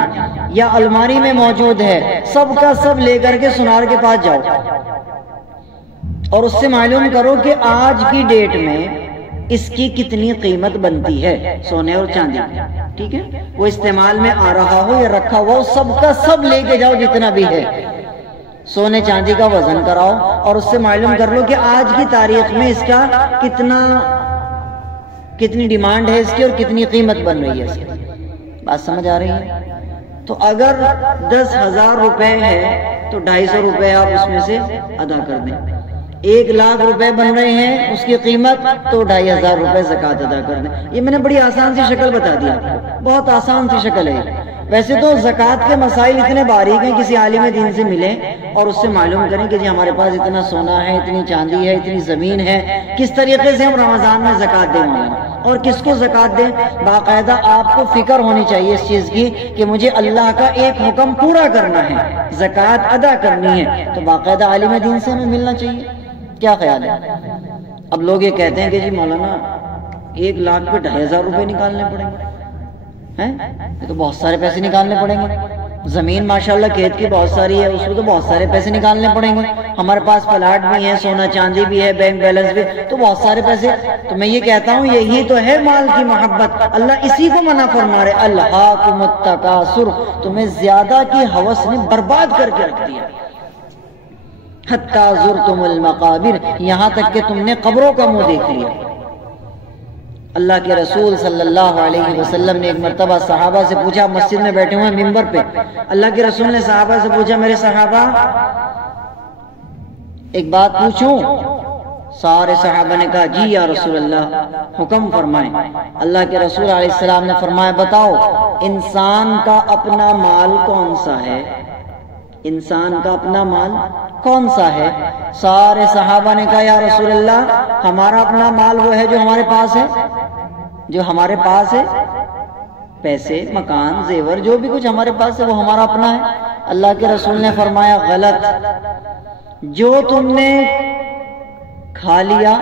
یا الماری میں موجود ہے، سب کا سب لے کر کے سنار کے پاس جاؤ اور اس سے معلوم کرو کہ آج کی ڈیٹ میں اس کی کتنی قیمت بنتی ہے سونے اور چاندی. ٹھیک ہے، وہ استعمال میں آ رہا ہو یا رکھا ہوا ہو، سب کا سب لے کے جاؤ جتنا بھی ہے. سونے چاندی کا وزن کراؤ اور اس سے معلوم کر لو کہ آج کی تاریخ میں اس کا کتنی ڈیمانڈ ہے اس کی اور کتنی قیمت بن رہی ہے اس کی. بات سمجھ آ رہی ہے؟ تو اگر 10,000 روپے ہے تو 250 روپے آپ اس میں سے ادا کر دیں. 1,00,000 روپے بن رہے ہیں اس کی قیمت، تو 2,500 روپے زکوٰۃ ادا کر دیں. یہ میں نے بڑی آسان سی شکل بتا دی آپ کو، بہت آسان سی شکل ہے. ویسے تو زکوٰۃ کے مسائل اتنے باریک ہیں، کسی عالم دین سے ملیں اور اس سے معلوم کریں کہ جی ہمارے پاس اتنا سونا ہے، اتنی چاندی ہے، اتنی زمین ہے، کس طریقے سے ہم رمضان میں زکوٰۃ دیں مولانا، اور کس کو زکوٰۃ دیں۔ باقاعدہ آپ کو فکر ہونی چاہیے اس چیز کی کہ مجھے اللہ کا ایک حکم پورا کرنا ہے، زکوٰۃ ادا کرنی ہے، تو باقاعدہ عالم دین سے ہمیں ملنا چاہیے۔ کیا خیال ہے؟ اب لوگ یہ کہتے ہیں کہ جی مولانا 1 لاکھ پہ 2,500 روپے نکالنے پڑیں گے، یہ تو بہت سارے پیسے نکالنے پڑیں گے، زمین ماشاءاللہ کھیت کی بہت ساری ہے، اس میں تو بہت سارے پیسے نکالنے پڑیں گے، ہمارے پاس پلاٹ بھی ہے، سونا چاندی بھی ہے، بینک بیلنس بھی، تو بہت سارے پیسے۔ تو میں یہ کہتا ہوں یہی تو ہے مال کی محبت، اللہ اسی کو منع فرما رہے، الہاکم التکاثر، تمہیں زیادہ کی ہوس نے برباد کر کے رکھ دیا، حتی زرتم المقابر، یہاں تک کہ تم نے قبروں کا منہ دیکھ لیا۔ اللہ کے رسول صلی اللہ علیہ وسلم نے ایک مرتبہ صحابہ سے پوچھا، مسجد میں بیٹھے ہوئے ممبر پہ، اللہ کے رسول نے صحابہ سے پوچھا، میرے صحابہ ایک بات پوچھوں؟ سارے صحابہ نے کہا جی یا رسول اللہ، حکم فرمائیں۔ اللہ کے رسول علیہ السلام نے فرمایا، بتاؤ انسان کا اپنا مال کون سا ہے؟ انسان کا اپنا مال کون سا ہے؟ سارے صحابہ نے کہا یا رسول اللہ، ہمارا اپنا مال وہ ہے جو ہمارے پاس ہے، جو ہمارے پاس ہے، پیسے، مکان، زیور، جو بھی کچھ ہمارے پاس ہے وہ ہمارا اپنا ہے۔ اللہ کے رسول نے فرمایا غلط، جو تم نے کھا لیا،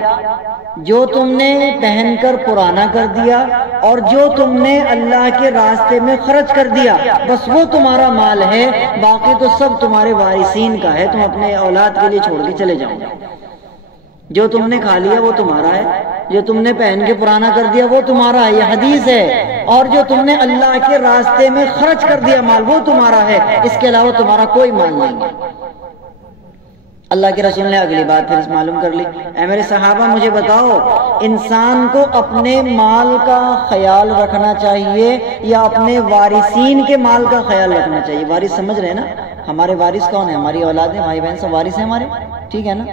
جو تم نے پہن کر پرانا کر دیا، اور جو تم نے اللہ کے راستے میں خرچ کر دیا، بس وہ تمہارا مال ہے، باقی تو سب تمہارے وارثین کا ہے، تم اپنے اولاد کے لیے چھوڑ کے چلے جاؤ۔ جو تم نے کھا لیا وہ تمہارا ہے، جو تم نے پہن کے پرانا کر دیا وہ تمہارا ہے، یہ حدیث ہے، اور جو تم نے اللہ کے راستے میں خرچ کر دیا مال وہ تمہارا ہے، اس کے علاوہ تمہارا کوئی مال نہیں ہے۔ اللہ کے رسول نے اگلی بات پھر معلوم کر لی، اے میرے صحابہ مجھے بتاؤ، انسان کو اپنے مال کا خیال رکھنا چاہیے یا اپنے وارثین کے مال کا خیال رکھنا چاہیے؟ وارث سمجھ رہے ہیں نا، ہمارے وارث کون ہیں؟ ہماری اولادیں، بھائی بہن سب وارث ہیں ہمارے، ٹھیک ہے نا؟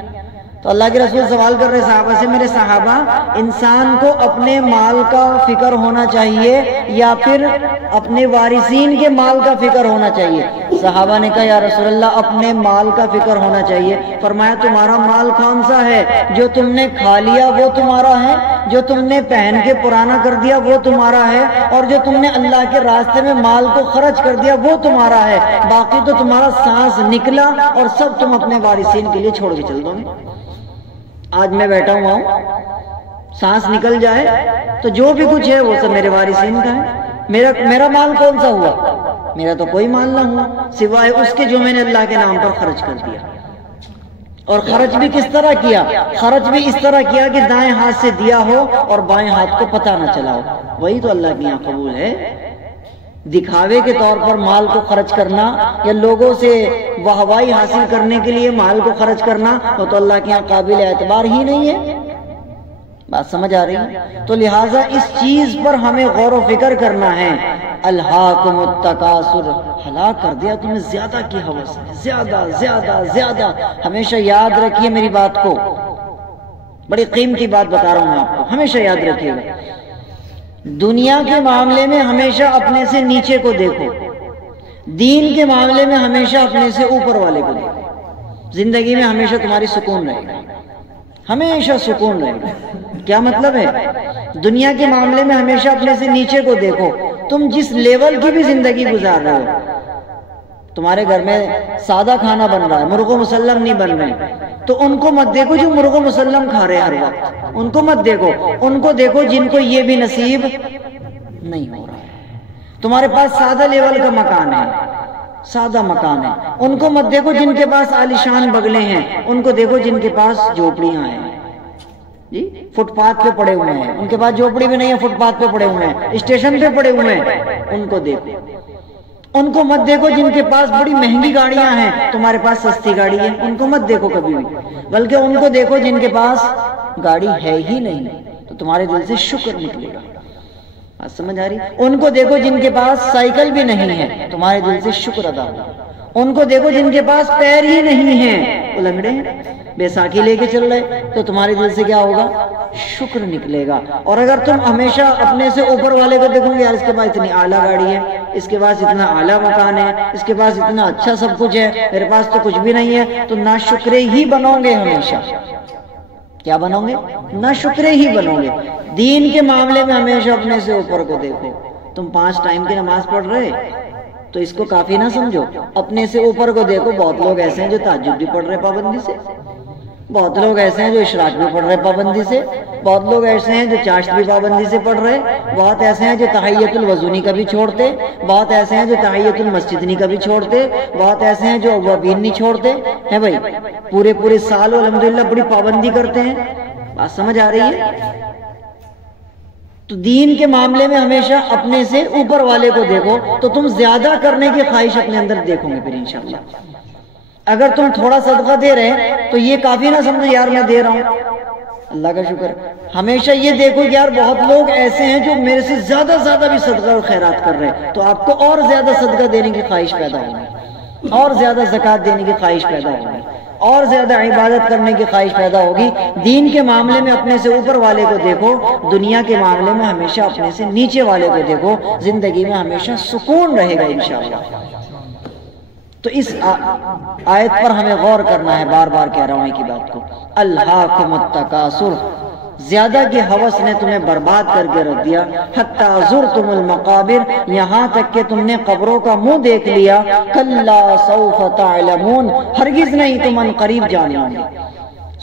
تو اللہ کے رسول سوال کر رہے صحابہ سے، میرے صحابہ انسان کو اپنے مال کا فکر ہونا چاہیے یا پھر اپنے وارثین کے مال کا فکر ہونا چاہیے؟ صحابہ نے کہا یا رسول اللہ اپنے مال کا فکر ہونا چاہیے۔ فرمایا تمہارا مال کون سا ہے؟ جو تم نے کھا لیا وہ تمہارا ہے، جو تم نے پہن کے پرانا کر دیا وہ تمہارا ہے، اور جو تم نے اللہ کے راستے میں مال کو خرچ کر دیا وہ تمہارا ہے، باقی تو تمہارا سانس نکلا اور سب تم اپنے وارثین کے لیے چھوڑ کے چل دو گے۔ آج میں بیٹھا ہوا ہوں، سانس نکل جائے تو جو بھی کچھ ہے وہ سب میرے وارثین کا ہے، میرا مال کون سا ہوا؟ میرا تو کوئی مال نہ ہوا سوائے اس کے جو میں نے اللہ کے نام پر خرچ کر دیا۔ اور خرچ بھی کس طرح کیا؟ خرچ بھی اس طرح کیا کہ دائیں ہاتھ سے دیا ہو اور بائیں ہاتھ کو پتہ نہ چلا ہو، وہی تو اللہ کے یہاں قبول ہے۔ دکھاوے کے طور پر مال کو خرچ کرنا یا لوگوں سے واہوائی حاصل کرنے کے لیے مال کو خرچ کرنا وہ تو اللہ کے یہاں قابل اعتبار ہی نہیں ہے۔ بات سمجھ آ رہی ہے؟ تو لہٰذا اس چیز پر ہمیں غور و فکر کرنا ہے۔ الہاکم التکاثر، ہلاک کر دیا تمہیں زیادہ کی ہوس، زیادہ زیادہ زیادہ۔ ہمیشہ یاد رکھیے میری بات کو، بڑی قیمتی بات بتا رہا ہوں میں آپ کو، ہمیشہ یاد رکھیے گا۔ دنیا کے معاملے میں ہمیشہ اپنے سے نیچے کو دیکھو، دین کے معاملے میں ہمیشہ اپنے سے اوپر والے کو دیکھو۔ زندگی میں ہمیشہ تمہاری سکون رہے گا، ہمیشہ سکون رہے گا۔ کیا مطلب ہے؟ دنیا کے معاملے میں ہمیشہ اپنے سے نیچے کو دیکھو، تم جس لیول کی بھی زندگی گزار رہے ہو، تمہارے گھر میں سادہ کھانا بن رہا ہے، مرغ و مسلم نہیں بن رہے، تو ان کو مت دیکھو جو مرغ و مسلم کھا رہے ہر وقت، ان کو مت دیکھو، ان کو دیکھو جن کو یہ بھی نصیب نہیں ہو رہا ہے۔ تمہارے پاس سادہ لیول کا مکان ہے، سادہ مکان ہے، ان کو مت دیکھو جن کے پاس عالیشان بنگلے ہیں، ان کو دیکھو جن کے پاس جھوپڑیاں ہیں، جی فٹ پاتھ پہ پڑے ہوئے ہیں، ان کے پاس جھوپڑی بھی نہیں ہے، فٹ پاتھ پہ پڑے ہوئے ہیں، اسٹیشن پہ پڑے ہوئے ہیں، ان کو دیکھو۔ ان کو مت دیکھو جن کے پاس بڑی مہنگی گاڑیاں ہیں، تمہارے پاس سستی گاڑی ہے، ان کو مت دیکھو کبھی بھی، بلکہ ان کو دیکھو جن کے پاس گاڑی ہے ہی نہیں، تو تمہارے دل سے شکر نکلے گا۔ بات سمجھ آ رہی؟ ان کو دیکھو جن کے پاس سائیکل بھی نہیں ہے، تمہارے دل سے شکر ادا ہوگا۔ ان کو دیکھو جن کے پاس پیر ہی نہیں ہیں، وہ لنگڑے ہیں، بیساکھی لے کے چل رہے، تو تمہارے دل سے کیا ہوگا؟ شکر نکلے گا۔ اور اگر تم ہمیشہ اپنے سے اوپر والے کو دیکھو گے، یار اس کے پاس اتنی اعلیٰ گاڑی ہے، اس کے پاس اتنا اعلیٰ مکان ہے، اس کے پاس اتنا اچھا سب کچھ ہے، میرے پاس تو کچھ بھی نہیں ہے، تو ناشکرے ہی بنو گے ہمیشہ۔ کیا بنو گے؟ ناشکرے ہی بنو گے۔ دین کے معاملے میں ہمیشہ اپنے سے اوپر کو دیکھو۔ تم 5 ٹائم کی نماز پڑھ رہے تو اس کو کافی نہ سمجھو، اپنے سے اوپر کو دیکھو۔ بہت لوگ ایسے ہیں جو تہجد بھی پڑھ رہے پابندی سے، بہت لوگ ایسے ہیں جو اشراق بھی پڑھ رہے پابندی سے، بہت لوگ ایسے ہیں جو چاشت بھی پابندی سے پڑھ رہے، بہت ایسے ہیں جو تحیت الوضونی کا بھی چھوڑتے، بہت ایسے ہیں جو تحیت المسجدنی کا بھی چھوڑتے، بہت ایسے ہیں جو اوابین نہیں چھوڑتے ہیں بھائی، پورے سال الحمدللہ بڑی پابندی کرتے ہیں۔ بات سمجھ آ رہی ہے؟ تو دین کے معاملے میں ہمیشہ اپنے سے اوپر والے کو دیکھو، تو تم زیادہ کرنے کی خواہش اپنے اندر دیکھو گے پھر انشاءاللہ۔ اگر تم تھوڑا صدقہ دے رہے ہیں تو یہ کافی نہ سمجھو یار میں دے رہا ہوں، اللہ کا شکر۔ ہمیشہ یہ دیکھو کہ یار بہت لوگ ایسے ہیں جو میرے سے زیادہ بھی صدقہ اور خیرات کر رہے ہیں، تو آپ کو اور زیادہ صدقہ دینے کی خواہش پیدا ہوگی، اور زیادہ زکوٰۃ دینے کی خواہش پیدا ہوگی، اور زیادہ عبادت کرنے کی خواہش پیدا ہوگی۔ دین کے معاملے میں اپنے سے اوپر والے کو دیکھو، دنیا کے معاملے میں ہمیشہ اپنے سے نیچے والے کو دیکھو، زندگی میں ہمیشہ سکون رہے گا انشاءاللہ۔ تو اس آیت پر ہمیں غور کرنا ہے، بار بار کہہ رہا ہوں ایک ہی بات کو، الہاکم التکاثر، زیادہ کی ہوس نے تمہیں برباد کر کے رکھ دیا، حتی زرتم المقابر، یہاں تک کہ تم نے قبروں کا منہ دیکھ لیا، کلا سوف تعلمون، ہرگز نہیں تم ان قریب جانو گے،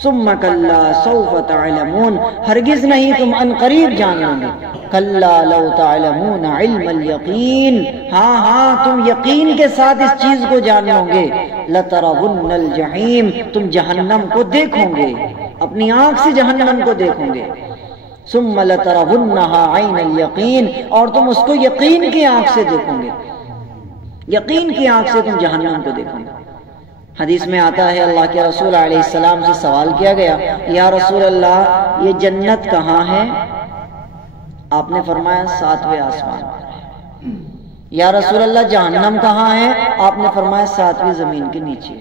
ثم کلا سوف تعلمون، ہرگز نہیں تم ان قریب جانو گے، کلا لو تعلمون علم الیقین، ہاں تم یقین کے ساتھ اس چیز کو جانو گے، لترون الجحیم، تم جہنم کو دیکھو گے، اپنی آنکھ سے جہنم کو دیکھو گے، ثم لترونها عین الیقین، اور تم اس کو یقین کی آنکھ سے دیکھو گے، یقین کی آنکھ سے تم جہنم کو دیکھو گے۔ حدیث میں آتا ہے اللہ کے رسول علیہ السلام سے سوال کیا گیا، یا رسول اللہ یہ جنت کہاں ہے؟ آپ نے فرمایا 7ویں آسمان پر۔ یا رسول اللہ جہنم کہاں ہے؟ آپ نے فرمایا 7ویں زمین کے نیچے۔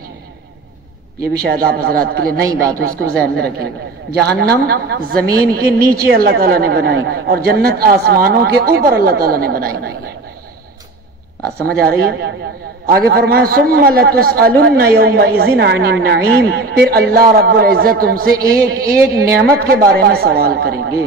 یہ بھی شاید آپ حضرات کے لیے نئی بات ہو، اس کو ذہن میں رکھیے گا، جہنم زمین کے نیچے اللہ تعالیٰ نے بنائی، اور جنت آسمانوں کے اوپر اللہ تعالیٰ نے بنائی۔ بات سمجھ آ رہی ہے؟ آگے فرمایا ثم لتسألن یومئذ عن النعیم، پھر اللہ رب العزت تم سے ایک ایک نعمت کے بارے میں سوال کریں گے۔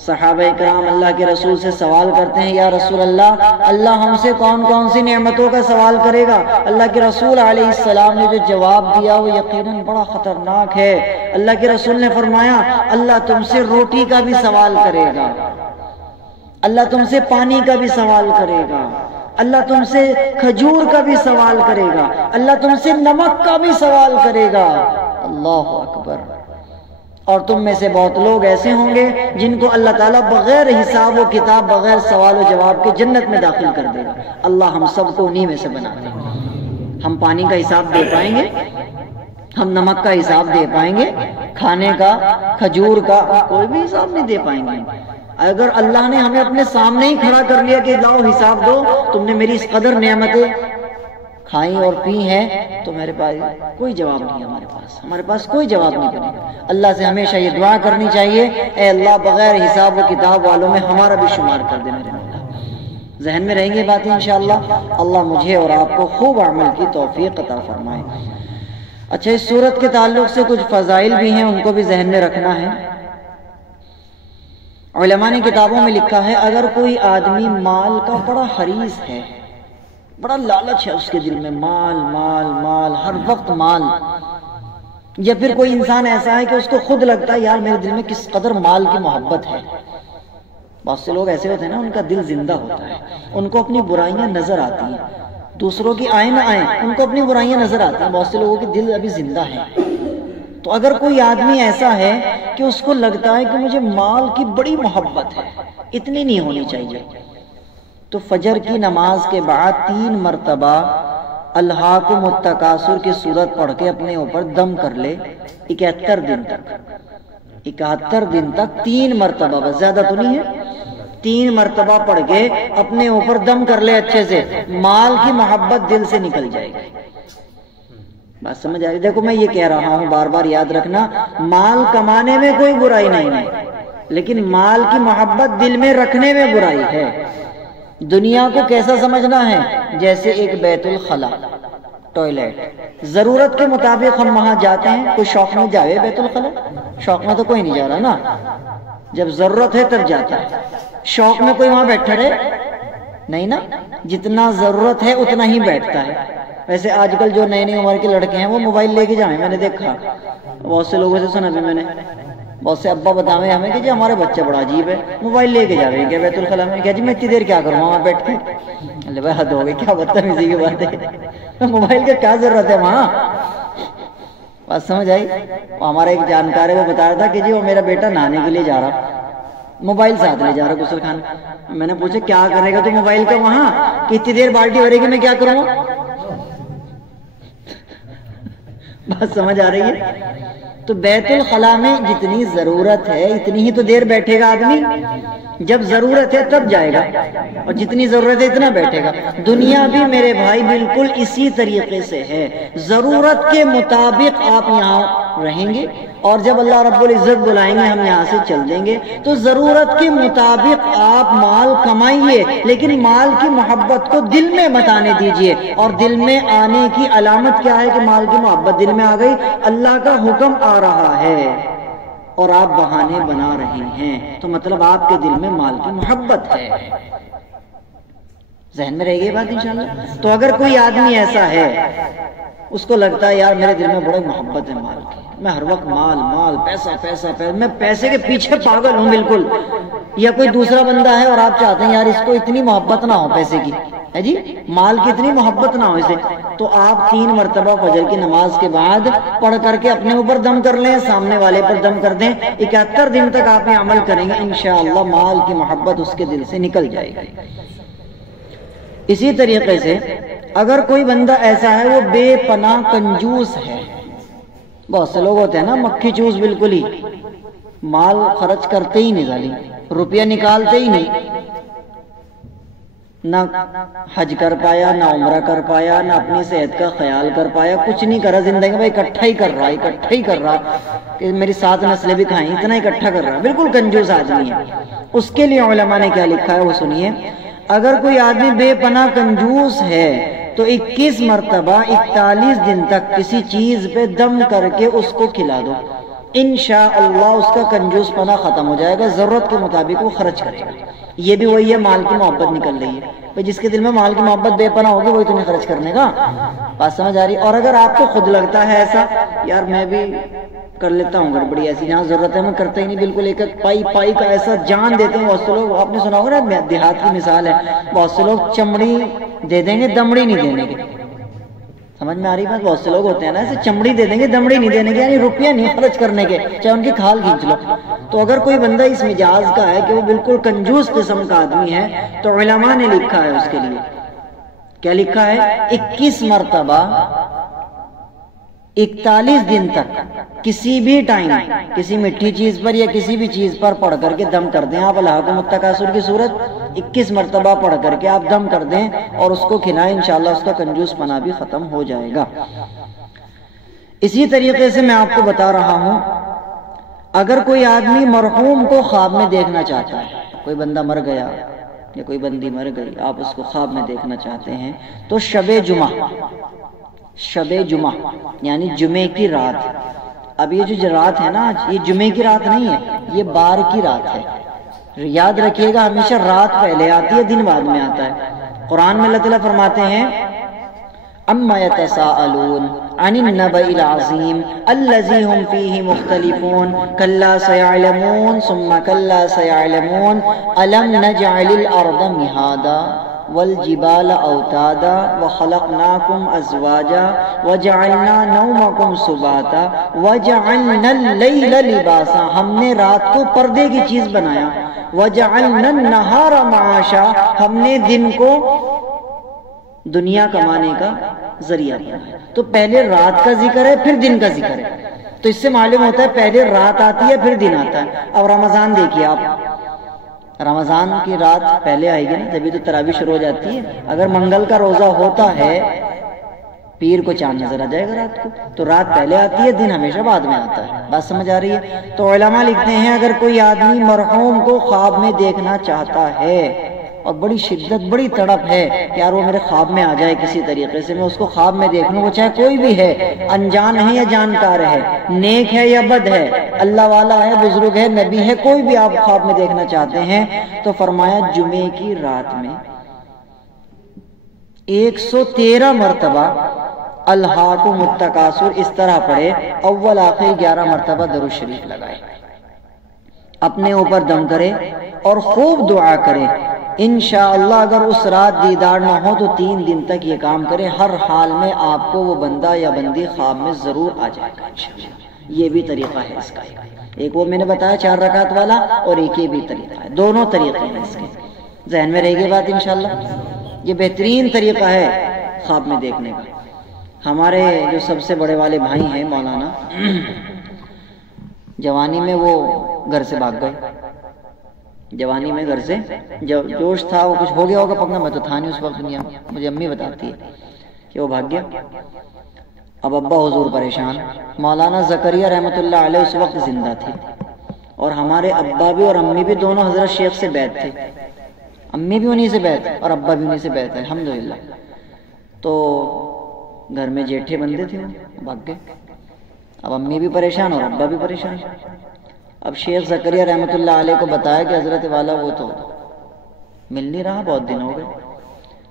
صحابہ کرام اللہ کے رسول سے سوال کرتے ہیں، یا رسول اللہ ہم سے کون کون سی نعمتوں کا سوال کرے گا؟ اللہ کے رسول علیہ السلام نے جو جواب دیا وہ یقیناً بڑا خطرناک ہے۔ اللہ کے رسول نے فرمایا اللہ تم سے روٹی کا بھی سوال کرے گا، اللہ تم سے پانی کا بھی سوال کرے گا، اللہ تم سے کھجور کا بھی سوال کرے گا، اللہ تم سے نمک کا بھی سوال کرے گا۔ اللہ اکبر۔ اور تم میں سے بہت لوگ ایسے ہوں گے جن کو اللہ تعالیٰ بغیر حساب و کتاب، بغیر سوال و جواب کے جنت میں داخل کر دے گا۔ اللہ ہم سب کو انہی میں سے بنا دے۔ ہم پانی کا حساب دے پائیں گے؟ ہم نمک کا حساب دے پائیں گے؟ کھانے کا، کھجور کا کوئی بھی حساب نہیں دے پائیں گے۔ اگر اللہ نے ہمیں اپنے سامنے ہی کھڑا کر لیا کہ لاؤ حساب دو، تم نے میری اس قدر نعمتیں کھائیں اور پی ہیں، تو میرے پاس کوئی جواب نہیں ہے، ہمارے پاس کوئی جواب نہیں بنے گا۔ اللہ سے ہمیشہ یہ دعا کرنی چاہیے، اے اللہ بغیر حساب و کتاب والوں میں ہمارا بھی شمار کر دے میرے مولا۔ ذہن میں رہیں گے باتیں انشاءاللہ۔ اللہ مجھے اور آپ کو خوب عمل کی توفیق عطا فرمائے۔ اچھا، اس سورت کے تعلق سے کچھ فضائل بھی ہیں، ان کو بھی ذہن میں رکھنا ہے۔ علماء نے کتابوں میں لکھا ہے، اگر کوئی آدمی مال کا بڑا حریص ہے، بڑا لالچ ہے اس کے دل میں، مال مال مال، ہر وقت مال، یا پھر کوئی انسان ایسا ہے کہ اس کو خود لگتا ہے یار میرے دل میں کس قدر مال کی محبت ہے۔ بہت سے لوگ ایسے ہوتے ہیں نا، ان کا دل زندہ ہوتا ہے، ان کو اپنی برائیاں نظر آتی ہیں، دوسروں کی آئیں نہ آئیں ان کو اپنی برائیاں نظر آتی ہیں۔ بہت سے لوگوں کے دل ابھی زندہ ہیں۔ تو اگر کوئی آدمی ایسا ہے کہ اس کو لگتا ہے کہ مجھے مال کی بڑی محبت ہے، اتنی نہیں ہونی چاہیے، تو فجر کی نماز کے بعد 3 مرتبہ الہاکم التکاثر کی سورت پڑھ کے اپنے اوپر دم کر لے، 71 دن تک، 71 دن تک 3 مرتبہ، بس زیادہ تو نہیں ہے، 3 مرتبہ پڑھ کے اپنے اوپر دم کر لے اچھے سے، مال کی محبت دل سے نکل جائے گی۔ بات سمجھ آ رہی؟ دیکھو میں یہ کہہ رہا ہوں، بار بار یاد رکھنا، مال کمانے میں کوئی برائی نہیں ہے، لیکن مال کی محبت دل میں رکھنے میں برائی ہے۔ دنیا کو کیسا سمجھنا ہے؟ جیسے ایک بیت الخلا، ٹوائلٹ، ضرورت کے مطابق ہم وہاں جاتے ہیں۔ کوئی شوق میں جائے بیت الخلا؟ شوق میں تو کوئی نہیں جا رہا نا، جب ضرورت ہے تب جاتا ہے۔ شوق میں کوئی وہاں بیٹھا رہے؟ نہیں نا، جتنا ضرورت ہے اتنا ہی بیٹھتا ہے۔ ویسے آج کل جو نئے عمر کے لڑکے ہیں وہ موبائل لے کے جائیں، میں نے دیکھا بہت سے لوگوں سے سنا بھی میں نے، بہت سے ابا بتاویں ہمیں کہ جی ہمارے بچہ بڑا عجیب ہے، موبائل لے کے جا رہے ہیں کیا بیت الخلا میں؟ کیا جی میں اتنی دیر کیا کروں وہاں بیٹھ کے؟ اللہ بھائی حد ہو گئی، کیا بدتمیزی کی بات ہے، موبائل کا کیا ضرورت ہے وہاں؟ بات سمجھ آئی؟ ہمارا ایک جانکار ہے وہ بتا رہا تھا کہ جی وہ میرا بیٹا نہانے کے لیے جا رہا، موبائل ساتھ لے جا رہا غسل خانے۔ میں نے پوچھا کیا کرے گا تو موبائل کا وہاں، کہ اتنی دیر بالٹی بھرے گی میں کیا کروں گا؟ بات سمجھ آ رہی ہے؟ تو بیت الخلا میں جتنی ضرورت ہے اتنی ہی تو دیر بیٹھے گا آدمی، جب ضرورت ہے تب جائے گا، اور جتنی ضرورت ہے اتنا بیٹھے گا۔ دنیا بھی میرے بھائی بالکل اسی طریقے سے ہے، ضرورت کے مطابق آپ یہاں رہیں گے، اور جب اللہ رب العزت بلائیں گے ہم یہاں سے چل دیں گے، تو ضرورت کے مطابق آپ مال کمائیے، لیکن مال کی محبت کو دل میں مت آنے دیجیے۔ اور دل میں آنے کی علامت کیا ہے کہ مال کی محبت دل میں آ گئی؟ اللہ کا حکم آ رہا ہے اور آپ بہانے بنا رہے ہیں، تو مطلب آپ کے دل میں مال کی محبت ہے۔ ذہن میں رہے گی بات انشاءاللہ؟ تو اگر کوئی آدمی ایسا ہے اس کو لگتا ہے یار میرے دل میں بڑی محبت ہے مال کی، میں ہر وقت مال مال پیسہ پیسہ پیسہ، میں پیسے کے پیچھے پاگل ہوں بالکل، یا کوئی دوسرا بندہ ہے اور آپ چاہتے ہیں یار اس کو اتنی محبت نہ ہو پیسے کی، ہے جی مال کی اتنی محبت نہ ہو اسے، تو آپ 3 مرتبہ فجر کی نماز کے بعد پڑھ کر کے اپنے اوپر دم کر لیں، سامنے والے پر دم کر دیں، 71 دن تک آپ یہ عمل کریں گے، انشاءاللہ مال کی محبت اس کے دل سے نکل جائے گی۔ اسی طریقے سے اگر کوئی بندہ ایسا ہے وہ بے پناہ کنجوس ہے، بہت سے لوگ ہوتے ہیں نا مکھی چوس، بالکل ہی مال خرچ کرتے ہی نہیں، ظالم روپیہ نکالتے ہی نہیں، نہ حج کر پایا، نہ عمرہ کر پایا، نہ اپنی صحت کا خیال کر پایا، کچھ نہیں کرا زندگی میں، اکٹھا ہی کر رہا کہ میری 7 نسلیں بھی کھائیں، اتنا اکٹھا کر رہا، بالکل کنجوس آدمی ہے۔ اس کے لیے علماء نے کیا لکھا ہے وہ سنیے، اگر کوئی آدمی بے پناہ کنجوس ہے تو 21 مرتبہ 41 دن تک کسی چیز پہ دم کر کے اس کو کھلا دو، انشاءاللہ اس کا کنجوس پنا ختم ہو جائے گا، ضرورت کے مطابق وہ خرچ کرے گا۔ یہ بھی وہی ہے، مال کی محبت نکل رہی ہے، جس کے دل میں مال کی محبت بے پناہ ہوگی وہی تو نہیں خرچ کرنے کا، بات سمجھ آ رہی؟ اور اگر آپ کو خود لگتا ہے ایسا یار میں بھی کر لیتا ہوں گڑبڑی ایسی، جہاں ضرورت ہے میں کرتا ہی نہیں، بالکل ایک پائی کا ایسا جان دیتے ہیں بہت سے لوگ، آپ نے سنا ہوگا نا دیہات کی مثال ہے، بہت سے لوگ چمڑی دے دیں گے دمڑی نہیں دینے کی، سمجھ میں آ رہی بات؟ بہت سے لوگ ہوتے ہیں نا ایسے چمڑی دے دیں گے دمڑی نہیں دینے کے، یعنی روپیہ نہیں خرچ کرنے کے، چاہے ان کی کھال کھینچ لو۔ تو اگر کوئی بندہ اس مزاج کا ہے کہ وہ بالکل کنجوس قسم کا آدمی ہے، تو علماء نے لکھا ہے اس کے لیے، کیا لکھا ہے؟ 21 مرتبہ 41 دن تک کسی بھی ٹائم کسی میٹھی چیز پر یا کسی بھی چیز پر پڑھ کر کے دم کر دیں آپ، الہاکم التکاثر کی صورت 21 مرتبہ پڑھ کر کے آپ دم کر دیں اور اس کو کھلائیں، انشاءاللہ اس کا کنجوس پنا بھی ختم ہو جائے گا۔ اسی طریقے سے میں آپ کو بتا رہا ہوں، اگر کوئی آدمی مرحوم کو خواب میں دیکھنا چاہتا ہے، کوئی بندہ مر گیا یا کوئی بندی مر گئی، آپ اس کو خواب میں دیکھنا چاہتے ہیں، تو شب جمعہ یعنی جمعے کی رات، اب یہ جو رات ہے نا آج، یہ جمعے کی رات نہیں ہے، یہ بار کی رات ہے، یاد رکھیے گا ہمیشہ رات پہلے آتی ہے دن بعد میں آتا ہے۔ قرآن میں اللہ تعالیٰ فرماتے ہیں اما يتساءلون عن النبأ العظیم الذی هم فیہ مختلفون کلا سیعلمون ثم کلا سیعلمون الم نجعل الارض مہادا والجبال اوتادا وخلقناکم ازواجا وجعلنا نومکم سباتا وجعلنا اللیل لباسا، ہم نے رات کو پردے کی چیز بنایا، وجعلنا النہار معاشا، ہم نے دن کو دنیا کمانے کا ذریعہ بنایا۔ تو پہلے رات کا ذکر ہے پھر دن کا ذکر ہے، تو اس سے معلوم ہوتا ہے پہلے رات آتی ہے پھر دن آتا ہے۔ اب رمضان دیکھیے آپ، رمضان کی رات پہلے آئے گی نا، جبھی تو تراویح شروع ہو جاتی ہے۔ اگر منگل کا روزہ ہوتا ہے پیر کو چاند نظر آ جائے گا رات کو، تو رات پہلے آتی ہے، دن ہمیشہ بعد میں آتا ہے. بات سمجھ آ رہی ہے؟ تو علماء لکھتے ہیں اگر کوئی آدمی مرحوم کو خواب میں دیکھنا چاہتا ہے اور بڑی شدت، بڑی تڑپ ہے کہ یار وہ میرے خواب میں آ جائے کسی طریقے سے، میں اس کو خواب میں دیکھ لوں، وہ چاہے کوئی بھی ہے، انجان ہے یا جانکار ہے، نیک ہے یا بد ہے، اللہ والا ہے، بزرگ ہے، نبی ہے، کوئی بھی آپ خواب میں دیکھنا چاہتے ہیں، تو فرمایا جمعے کی رات میں 113 مرتبہ الہاکم التکاثر اس طرح پڑھے، اول آخر 11 مرتبہ درود شریف لگائے، اپنے اوپر دم کرے اور خوب دعا کرے. انشاءاللہ اگر اس رات دیدار نہ ہو تو 3 دن تک یہ کام کرے، ہر حال میں آپ کو وہ بندہ یا بندی خواب میں ضرور آ جائے گا انشاءاللہ. یہ بھی طریقہ ہے اس کا، ایک وہ میں نے بتایا 4 رکعت والا، اور ایک یہ بھی طریقہ ہے، دونوں طریقے ہیں اس کے. ذہن میں رہے گی بات انشاءاللہ. یہ بہترین طریقہ ہے خواب میں دیکھنے کا. ہمارے جو سب سے بڑے والے بھائی ہیں مولانا، جوانی میں وہ گھر سے بھاگ گئے، جوانی میں گھر سے جوش تھا، وہ کچھ ہو گیا ہوگا پکنا، میں تو تھا نہیں اس وقت دنیا میں، مجھے امی بتاتی ہے کہ وہ بھاگ گیا. اب ابا حضور پریشان. مولانا زکریہ رحمۃ اللہ علیہ اس وقت زندہ تھے، اور ہمارے ابا بھی اور امی بھی دونوں حضرت شیخ سے بیعت تھے، امی بھی انہی سے بیعت اور ابا بھی انہی سے بیعت ہے الحمدللہ. تو گھر میں جیٹھے بندے تھے، وہ بھاگ گئے. اب امی بھی پریشان اور ابا بھی پریشان. اب شیخ زکریا رحمۃ اللہ علیہ کو بتایا کہ حضرت والا وہ تو مل نہیں رہا، بہت دن ہو گئے.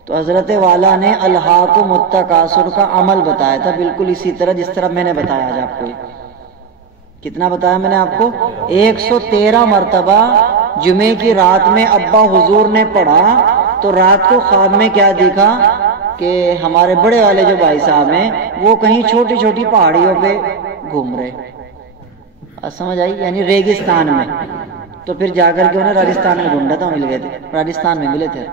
تو حضرت والا نے الہاکم التکاثر کا عمل بتایا تھا، بالکل اسی طرح جس طرح میں نے بتایا آج آپ کو. کتنا بتایا میں نے آپ کو؟ 113 مرتبہ جمعے کی رات میں ابا حضور نے پڑھا. تو رات کو خواب میں کیا دیکھا کہ ہمارے بڑے والے جو بھائی صاحب ہیں وہ کہیں چھوٹی چھوٹی پہاڑیوں پہ گھوم رہے. سمجھ آئی؟ یعنی ریگستان میں. تو پھر جا کر کے انہیں راجستھان میں ڈھونڈا تھا، مل گئے تھے، راجستھان میں ملے تھے.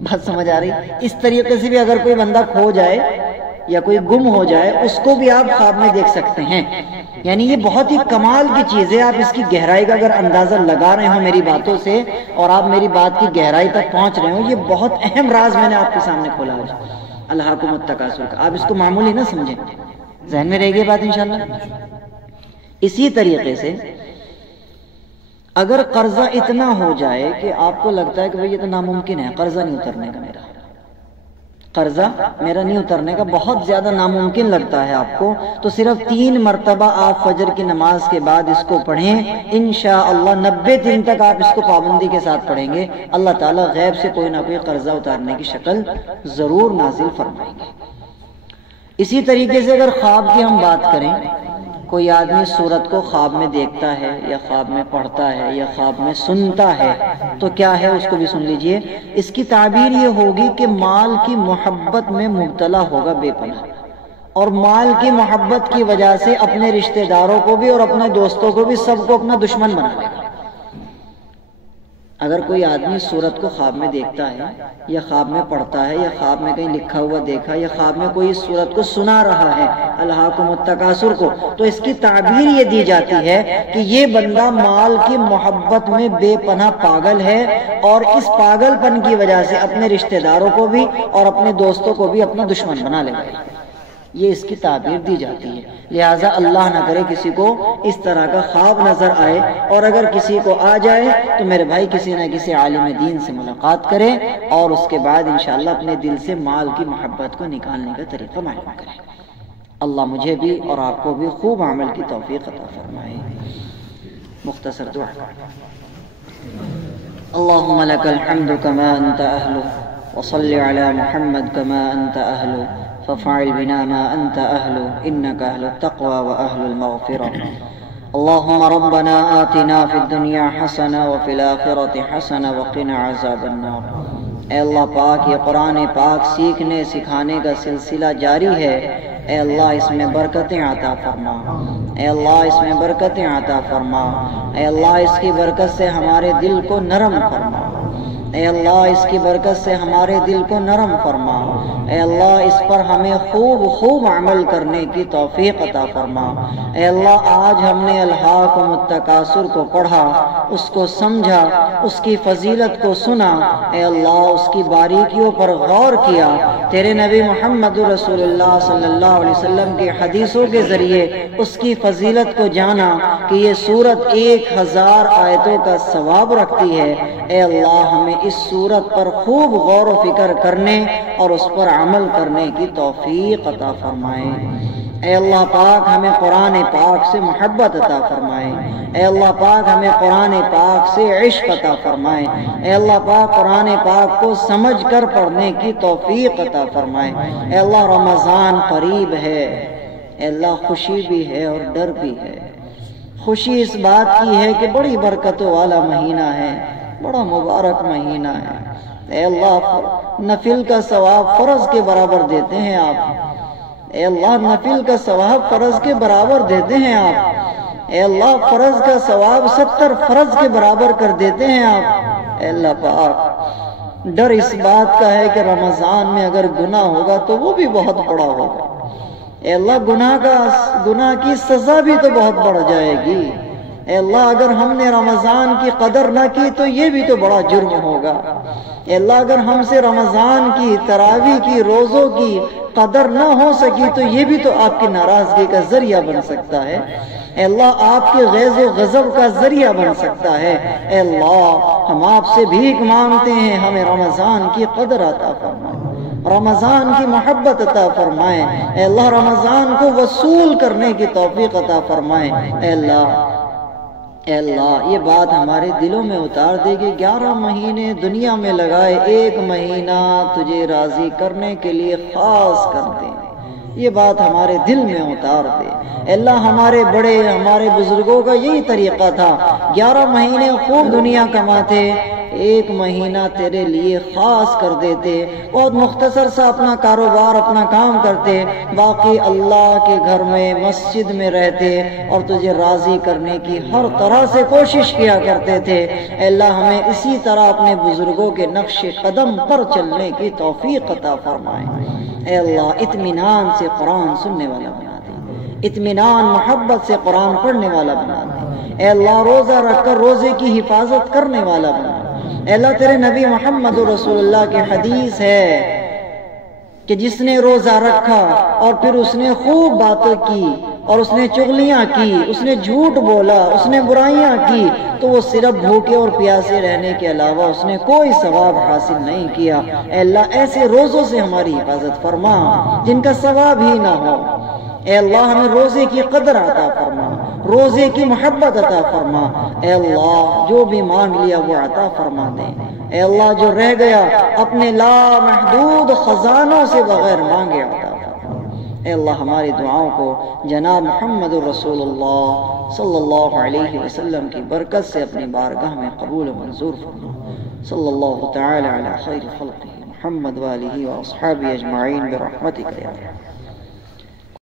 بات سمجھ آ رہی؟ اس طریقے سے بھی اگر کوئی بندہ کھو جائے یا کوئی گم ہو جائے، اس کو بھی آپ خواب میں دیکھ سکتے ہیں. یعنی یہ بہت ہی کمال کی چیز ہے. آپ اس کی گہرائی کا اگر اندازہ لگا رہے ہوں میری باتوں سے، اور آپ میری بات کی گہرائی تک پہنچ رہے ہوں، یہ بہت اہم راز میں نے آپ کے سامنے کھولا ہے الہاکم التکاثر کا. آپ اس کو معمولی نہ سمجھیں، ذہن میں رہے گی بات انشاءاللہ. اسی طریقے سے اگر قرضہ اتنا ہو جائے کہ آپ کو لگتا ہے کہ بھئی یہ تو ناممکن ہے، قرضہ نہیں اترنے کا، قرضہ میرا نہیں اترنے کا، بہت زیادہ ناممکن لگتا ہے آپ کو، تو صرف 3 مرتبہ آپ فجر کی نماز کے بعد اس کو پڑھیں. انشاءاللہ 90 دن تک آپ اس کو پابندی کے ساتھ پڑھیں گے، اللہ تعالیٰ غیب سے کوئی نہ کوئی قرضہ اتارنے کی شکل ضرور نازل فرمائیں گے. اسی طریقے سے اگر خواب کی ہم بات کریں، کوئی آدمی سورت کو خواب میں دیکھتا ہے یا خواب میں پڑھتا ہے یا خواب میں سنتا ہے، تو کیا ہے اس کو بھی سن لیجئے. اس کی تعبیر یہ ہوگی کہ مال کی محبت میں مبتلا ہوگا بے پناہ، اور مال کی محبت کی وجہ سے اپنے رشتہ داروں کو بھی اور اپنے دوستوں کو بھی سب کو اپنا دشمن بنا لے گا. اگر کوئی آدمی سورت کو خواب میں دیکھتا ہے یا خواب میں پڑھتا ہے یا خواب میں کہیں لکھا ہوا دیکھا یا خواب میں کوئی سورت کو سنا رہا ہے الہاکم التکاثر کو، تو اس کی تعبیر یہ دی جاتی ہے کہ یہ بندہ مال کی محبت میں بے پناہ پاگل ہے، اور اس پاگل پن کی وجہ سے اپنے رشتہ داروں کو بھی اور اپنے دوستوں کو بھی اپنا دشمن بنا لے گا. یہ اس کی تعبیر دی جاتی ہے. لہٰذا اللہ نہ کرے کسی کو اس طرح کا خواب نظر آئے، اور اگر کسی کو آ جائے تو میرے بھائی کسی نہ کسی عالم دین سے ملاقات کریں، اور اس کے بعد انشاءاللہ اپنے دل سے مال کی محبت کو نکالنے کا طریقہ معلوم کریں. اللہ مجھے بھی اور آپ کو بھی خوب عمل کی توفیق عطا فرمائے. مختصر دعا. اللهم لك الحمد كما أنت أهله، وصل على محمد كما أنت أهله، ففعل بنا ما أنت أهله، إنك أهل التقوى وأهل المغفرة. اللهم ربنا آتنا في الدنيا حسنة وفي الآخرة حسنة وقنا عذاب النار. اے اللہ پاک، یہ قرآن پاک سیکھنے سکھانے کا سلسلہ جاری ہے. اے اللہ اس میں برکتیں عطا فرما، اے اللہ اس میں برکتیں عطا فرما، اے اللہ اس کی برکت سے ہمارے دل کو نرم فرما، اے اللہ اس کی برکت سے ہمارے دل کو نرم فرما، اے اللہ اس پر ہمیں خوب خوب عمل کرنے کی توفیق عطا فرما۔ اے اللہ آج ہم نے الہاکم التکاثر کو پڑھا، اس کو سمجھا، اس کی فضیلت کو سنا، اے اللہ اس کی باریکیوں پر غور کیا، تیرے نبی محمد رسول اللہ صلی اللہ علیہ وسلم کی حدیثوں کے ذریعے اس کی فضیلت کو جانا کہ یہ سورت 1000 آیتوں کا ثواب رکھتی ہے۔ اے اللہ ہمیں اس سورت پر خوب غور و فکر کرنے اور اس پر عمل کرنے کی توفیق عطا فرمائے۔ اے اللہ پاک ہمیں قرآن پاک سے محبت عطا فرمائے، اے اللہ پاک ہمیں قرآن پاک سے عشق عطا فرمائے، اے اللہ پاک قرآن پاک کو سمجھ کر پڑھنے کی توفیق عطا فرمائے۔ اے اللہ رمضان قریب ہے، اے اللہ خوشی بھی ہے اور ڈر بھی ہے۔ خوشی اس بات کی ہے کہ بڑی برکتوں والا مہینہ ہے، بڑا مبارک مہینہ ہے۔ اے اللہ نفل کا ثواب فرض کے برابر دیتے ہیں آپ، اے اللہ نفل کا ثواب فرض کے برابر دیتے ہیں آپ، اے اللہ فرض کا ثواب 70 فرض کے برابر کر دیتے ہیں آپ۔ اے اللہ پاک ڈر اس بات کا ہے کہ رمضان میں اگر گناہ ہوگا تو وہ بھی بہت بڑا ہوگا، اے اللہ گناہ کی سزا بھی تو بہت بڑھ جائے گی۔ اے اللہ اگر ہم نے رمضان کی قدر نہ کی تو یہ بھی تو بڑا جرم ہوگا۔ اے اللہ اگر ہم سے رمضان کی، تراویح کی، روزوں کی قدر نہ ہو سکی تو یہ بھی تو آپ کی ناراضگی کا ذریعہ بن سکتا ہے، اے اللہ آپ کے غیظ و غضب کا ذریعہ بن سکتا ہے۔ اے اللہ ہم آپ سے بھیک مانگتے ہیں، ہمیں رمضان کی قدر عطا فرمائے، رمضان کی محبت عطا فرمائے، اے اللہ رمضان کو وصول کرنے کی توفیق عطا فرمائے۔ اے اللہ یہ بات ہمارے دلوں میں اتار دے کہ 11 مہینے دنیا میں لگائے، 1 مہینہ تجھے راضی کرنے کے لیے خاص کر دیں، یہ بات ہمارے دل میں اتار دے۔ اے اللہ ہمارے بڑے، ہمارے بزرگوں کا یہی طریقہ تھا، 11 مہینے خوب دنیا کماتے، 1 مہینہ تیرے لیے خاص کر دیتے، بہت مختصر سا اپنا کاروبار، اپنا کام کرتے، باقی اللہ کے گھر میں، مسجد میں رہتے اور تجھے راضی کرنے کی ہر طرح سے کوشش کیا کرتے تھے۔ اے اللہ ہمیں اسی طرح اپنے بزرگوں کے نقش قدم پر چلنے کی توفیق عطا فرمائے۔ اے اللہ اطمینان سے قرآن سننے والا بنا دے، اطمینان محبت سے قرآن پڑھنے والا بنا دے۔ اے اللہ روزہ رکھ کر روزے کی حفاظت کرنے والا بنا دے۔ اے اللہ تیرے نبی محمد رسول اللہ کی حدیث ہے کہ جس نے روزہ رکھا اور پھر اس نے خوب باتیں کی اور اس نے چغلیاں کی، اس نے جھوٹ بولا، اس نے برائیاں کی، تو وہ صرف بھوکے اور پیاسے رہنے کے علاوہ اس نے کوئی ثواب حاصل نہیں کیا۔ اے اللہ ایسے روزوں سے ہماری حفاظت فرما جن کا ثواب ہی نہ ہو۔ اے اللہ ہمیں روزے کی قدر عطا فرما، روزے کی محبت عطا فرما۔ اے اللہ جو بھی مانگ لیا وہ عطا فرما دے۔ اے اللہ جو رہ گیا اپنے لامحدود خزانوں سے بغیر مانگے عطا فرما۔ اے اللہ ہماری دعاؤں کو جناب محمد رسول اللہ صلی اللہ علیہ وسلم کی برکت سے اپنی بارگاہ میں قبول و منظور فرما۔ صلی اللہ تعالی علی خیر خلقہ محمد وآلہ واصحابہ اجمعین برحمتک یا